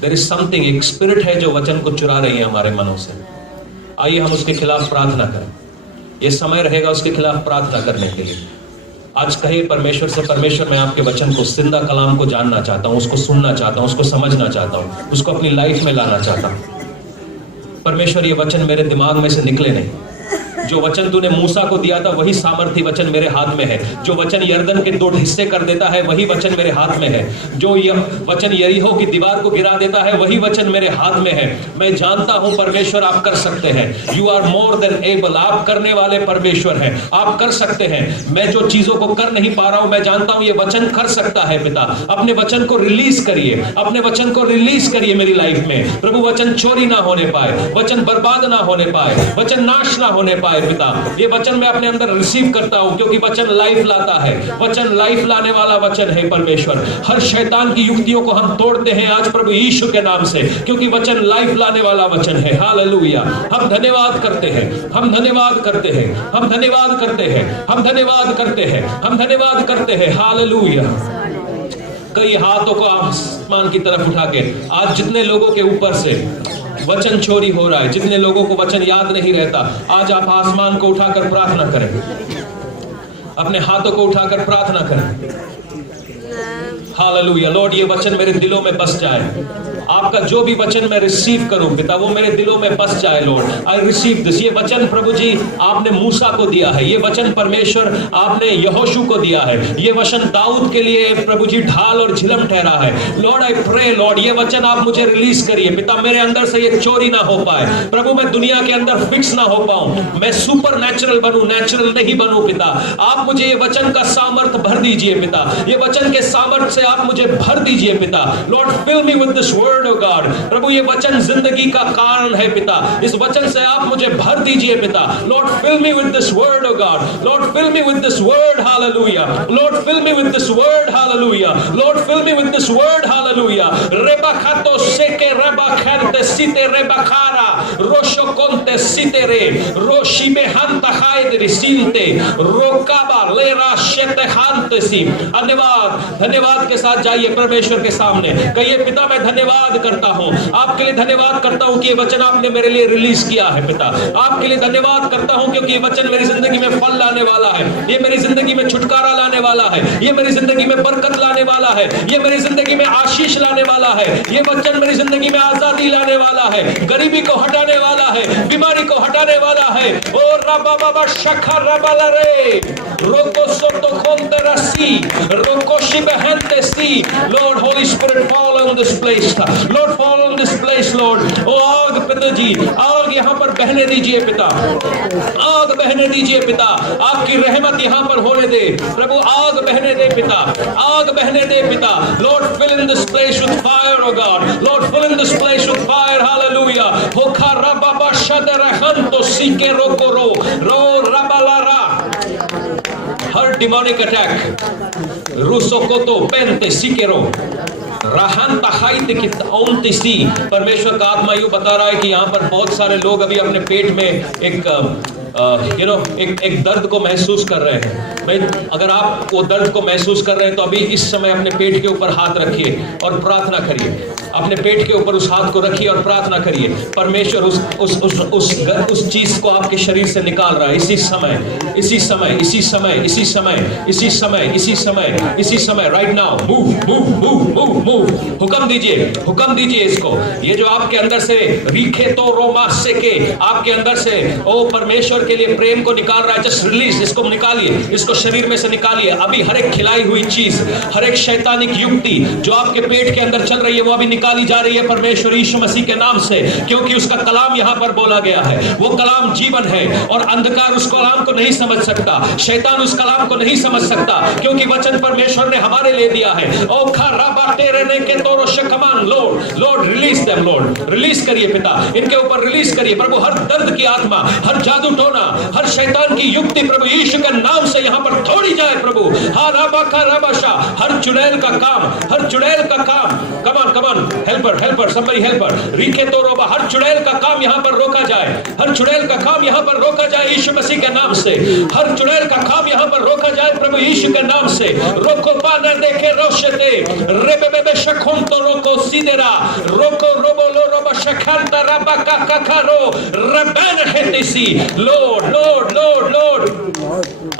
देयर इज समथिंग, एक स्पिरिट है जो वचन को चुरा रही है हमारे मनों से। आइए हम उसके खिलाफ प्रार्थना करें। ये समय रहेगा उसके खिलाफ प्रार्थना करने के लिए। आज कहे परमेश्वर से, परमेश्वर मैं आपके वचन को, जिंदा कलाम को जानना चाहता हूँ, उसको सुनना चाहता हूँ, उसको समझना चाहता हूँ, उसको अपनी लाइफ में लाना चाहता हूँ। परमेश्वर ये वचन मेरे दिमाग में से निकले नहीं। जो वचन तूने मूसा को दिया था वही सामर्थी वचन मेरे हाथ में है। जो वचन यर्दन के 2 हिस्से कर देता है वही वचन मेरे हाथ में है। जो वचन यरीहो की दीवार को गिरा देता है वही वचन मेरे हाथ में है। मैं जानता हूं परमेश्वर आप कर सकते हैं। You are more than able, आप करने वाले परमेश्वर हैं, आप कर सकते हैं। मैं जो चीजों को कर नहीं पा रहा हूं, मैं जानता हूं ये वचन कर सकता है। पिता, अपने वचन को रिलीज करिए, अपने वचन को रिलीज करिए मेरी लाइफ में। प्रभु, वचन चोरी ना होने पाए, वचन बर्बाद ना होने पाए, वचन नाश ना होने पाए। है पिता। ये वचन मैं अपने अंदर रिसीव करता हूं, क्योंकि वचन लाइफ लाता है। वचन लाइफ लाने वाला वचन है परमेश्वर। हर शैतान की युक्तियों को हम तोड़ते हैं आज प्रभु यीशु के नाम से, क्योंकि वचन लाइफ लाने वाला वचन है। हालेलुया। हम धन्यवाद करते हैं, हम धन्यवाद करते हैं, हम धन्यवाद करते हैं, हम धन्यवाद करते हैं, हम धन्यवाद करते हैं। हालेलुया। कई हाथों को आसमान की तरफ उठा के, आज जितने लोगों के ऊपर से वचन चोरी हो रहा है, जितने लोगों को वचन याद नहीं रहता, आज आप आसमान को उठाकर प्रार्थना करें, अपने हाथों को उठाकर प्रार्थना करें। हालेलुया। लॉर्ड, ये वचन मेरे दिलों में बस जाए। आपका जो भी वचन मैं रिसीव करूं पिता, वो मेरे दिलों में बस जाए। Lord, I receive this. ये वचन प्रभु जी आपने मूसा को दिया है, ये वचन परमेश्वर आपने यहोशू को दिया है, ये वचन दाऊद के लिए प्रभु जी ढाल और झिलम ठहरा है। लॉर्ड, आई प्रे लॉर्ड, ये वचन आप मुझे रिलीज करिए पिता। मेरे अंदर से ये चोरी ना हो पाए प्रभु, मैं दुनिया के अंदर फिक्स ना हो पाऊं, मैं सुपर नेचुरल बनूं, नेचुरल नहीं बनूं पिता। आप मुझे ये वचन का सामर्थ भर दीजिए पिता, ये वचन के सामर्थ से आप मुझे भर दीजिए पिता। Lord, fill me with this word O God. प्रभु, ये वचन जिंदगी का कारण है पिता, इस वचन से आप मुझे भर दीजिए पिता। Lord, fill me with this word O God. Lord, fill me with this word. Hallelujah. Lord, fill me with this word. Hallelujah. Lord, fill me with this word. Hallelujah. रेबा खातो सेके रेबा खरते सीते रेबा खारा रोशो कोंते सीते रे रोशी में हंता खायद रिसीनते रोकाबा लेरा शेते हांते सी। धन्यवाद, धन्यवाद के साथ जाइए परमेश्वर के सामने, कहिए पिता मैं धन्यवाद करता हूं, आपके लिए धन्यवाद करता हूं कि ये वचन आपने मेरे लिए रिलीज किया है पिता। आपके लिए धन्यवाद करता हूं क्योंकि ये वचन मेरी जिंदगी में फल लाने वाला है, ये मेरी जिंदगी में छुटकारा लाने वाला है, ये मेरी जिंदगी में बरकत लाने वाला है, ये मेरी जिंदगी में आशीष लाने वाला है, ये वचन मेरी जिंदगी में आजादी लाने वाला है, गरीबी को हटाने वाला है, बीमारी को हटाने वाला है। ओ रबा बाबा शखा रबाला रे रोको सोतो खोंते रसी रोको शिबहंते सी। Lord, Holy Spirit fall on this place, Lord fall on this place Lord. ओ आग पिता जी, आग यहाँ पर बहने दीजिए पिता, आग बहने दीजिए पिता, आपकी रहमत यहाँ पर होने दे प्रभु, आग बहने दे पिता, आग बहने दे पिता। Lord, fill in this place with fire O God. Lord, fill in this place with fire. Hallelujah. होखा रबाबा शदरहंतो सीके रोको रो रो रबालारा। हर डिमोनिक अटैक रूसोकोतो पेंते सीकेरो राहंता हाइते की औंती सी। परमेश्वर का आत्मा यूं बता रहा है कि यहाँ पर बहुत सारे लोग अभी अपने पेट में एक दर्द को महसूस कर रहे हैं। भाई, अगर आप वो दर्द को महसूस कर रहे हैं तो अभी इस समय अपने पेट के ऊपर हाथ रखिए और प्रार्थना करिए। अपने पेट के ऊपर उस हाथ को रखिए और प्रार्थना करिए। परमेश्वर उस चीज को आपके शरीर से निकाल रहा है इसी समय, इसी समय, इसी समय, इसी समय, इसी समय, इसी समय, इसी समय। Right now move move move move move. हुक्म दीजिए, हुक्म दीजिए इसको। ये जो आपके अंदर से रीखे तो रोमा से के आपके अंदर से ओ परमेश्वर के लिए प्रेम को निकाल रहा है, जस्ट रिलीज, इसको निकालिए, इसको शरीर में से निकालिए। अभी हर एक खिलाई हुई चीज, हर एक शैतानिक युक्ति जो आपके पेट के अंदर चल रही है वो अभी निकाली जा रही है परमेश्वर यीशु मसीह के नाम से, क्योंकि उसका कलाम यहाँ पर बोला गया है। वो कलाम जीवन है और अंधकार उस कलाम को नहीं समझ सकता, शैतान उस कलाम को नहीं समझ सकता, क्योंकि वचन परमेश्वर ने हमारे लिए दिया है। ओ खराबा तेरे ने के तोरो शकमान। Lord, Lord release them, Lord release करिए पिता, इनके ऊपर रिलीज करिए प्रभु। हर दर्द की आत्मा, हर जादू टोना, हर शैतान की युक्ति प्रभु यीशु के नाम से यहाँ पर तोड़ी जाए प्रभु। हर चुड़ैल का काम, हर चुड़ैल का काम, कमान कमान हेल्पर हेल्पर somebody helper रीके तो रोबा, हर चुड़ैल का काम यहाँ पर रोका जाए, हर चुड़ैल का काम यहाँ पर रोका जाए यीशु मसीह के नाम से। हर चुड़ैल का काम यहाँ पर रोका जाए प्रभु यीशु के नाम से। रोको पाना देखे रोशते रेबेबे शखुन तो रोको सीदेरा रोको रोबो लो रोबा शखांता रबा का कखरो रबन हेतिसी। लॉर्ड लॉर्ड लॉर्ड लॉर्ड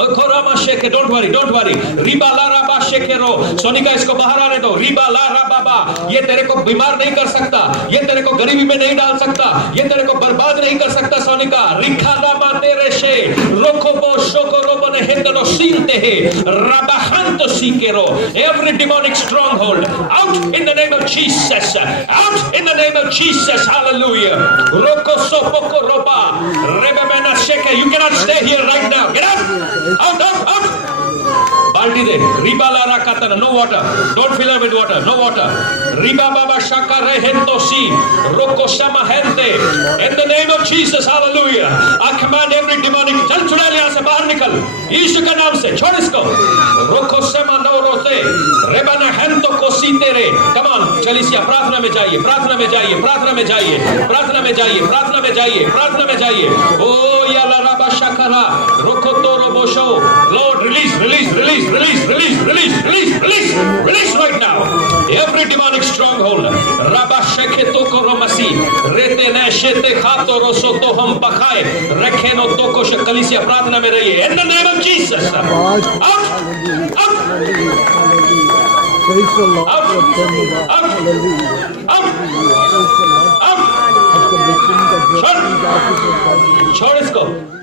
ओखोरामा शेके, डोंट वरी रिबा लारा बा शेकेरो। सोनिका, इसको बाहर आने दो। रिबा लारा बाबा, ये तेरे को बीमार नहीं कर सकता, ये तेरे को गरीबी में नहीं डाल सकता, ये तेरे को बर्बाद नहीं कर सकता। सोनिका रिखादा माते रेशे रोको बो शोको रोबो ने हेतनो सीनते है रबाहंतो सीकेरो। Every demonic stronghold out in the name of Jesus, out in the name of Jesus. Hallelujah. रोको सोपोको रोबा रेबेबेना शेके। You can not stay here right now, get out, out out out. Authority दे। रिबा ला राकाता, no water, don't fill up with water, no water. रिबा बाबा शाका रेहेंतो सी रोको शमा हेंते, in the name of Jesus, hallelujah. I command every demonic, चल चुड़ैल यहां से बाहर निकल यीशु के नाम से, छोड़ इसको। रोको शमा नो रोते रेबाना हेंतो कोसी तेरे। कम ऑन, चलिए प्रार्थना में जाइए, प्रार्थना में जाइए, प्रार्थना में जाइए, प्रार्थना में जाइए, प्रार्थना में जाइए, प्रार्थना में जाइए। ओ याला राबा शाकरा रोको तोरो बोशो। Lord release, release, release, release, release, release, release, release, release right now every demonic stronghold. राबा शेके तो कोरो मसी रेते ने शेते खातो रोसो तो हम पखाए रखे नो तो को कलीसिया प्रार्थना में रहिए इन the name of Jesus. Out, out, Praise the Lord. Out. Hallelujah. Out. Hallelujah. Out, Praise the Lord. Out, Of the victim that Shut. God is छोड़ इसको।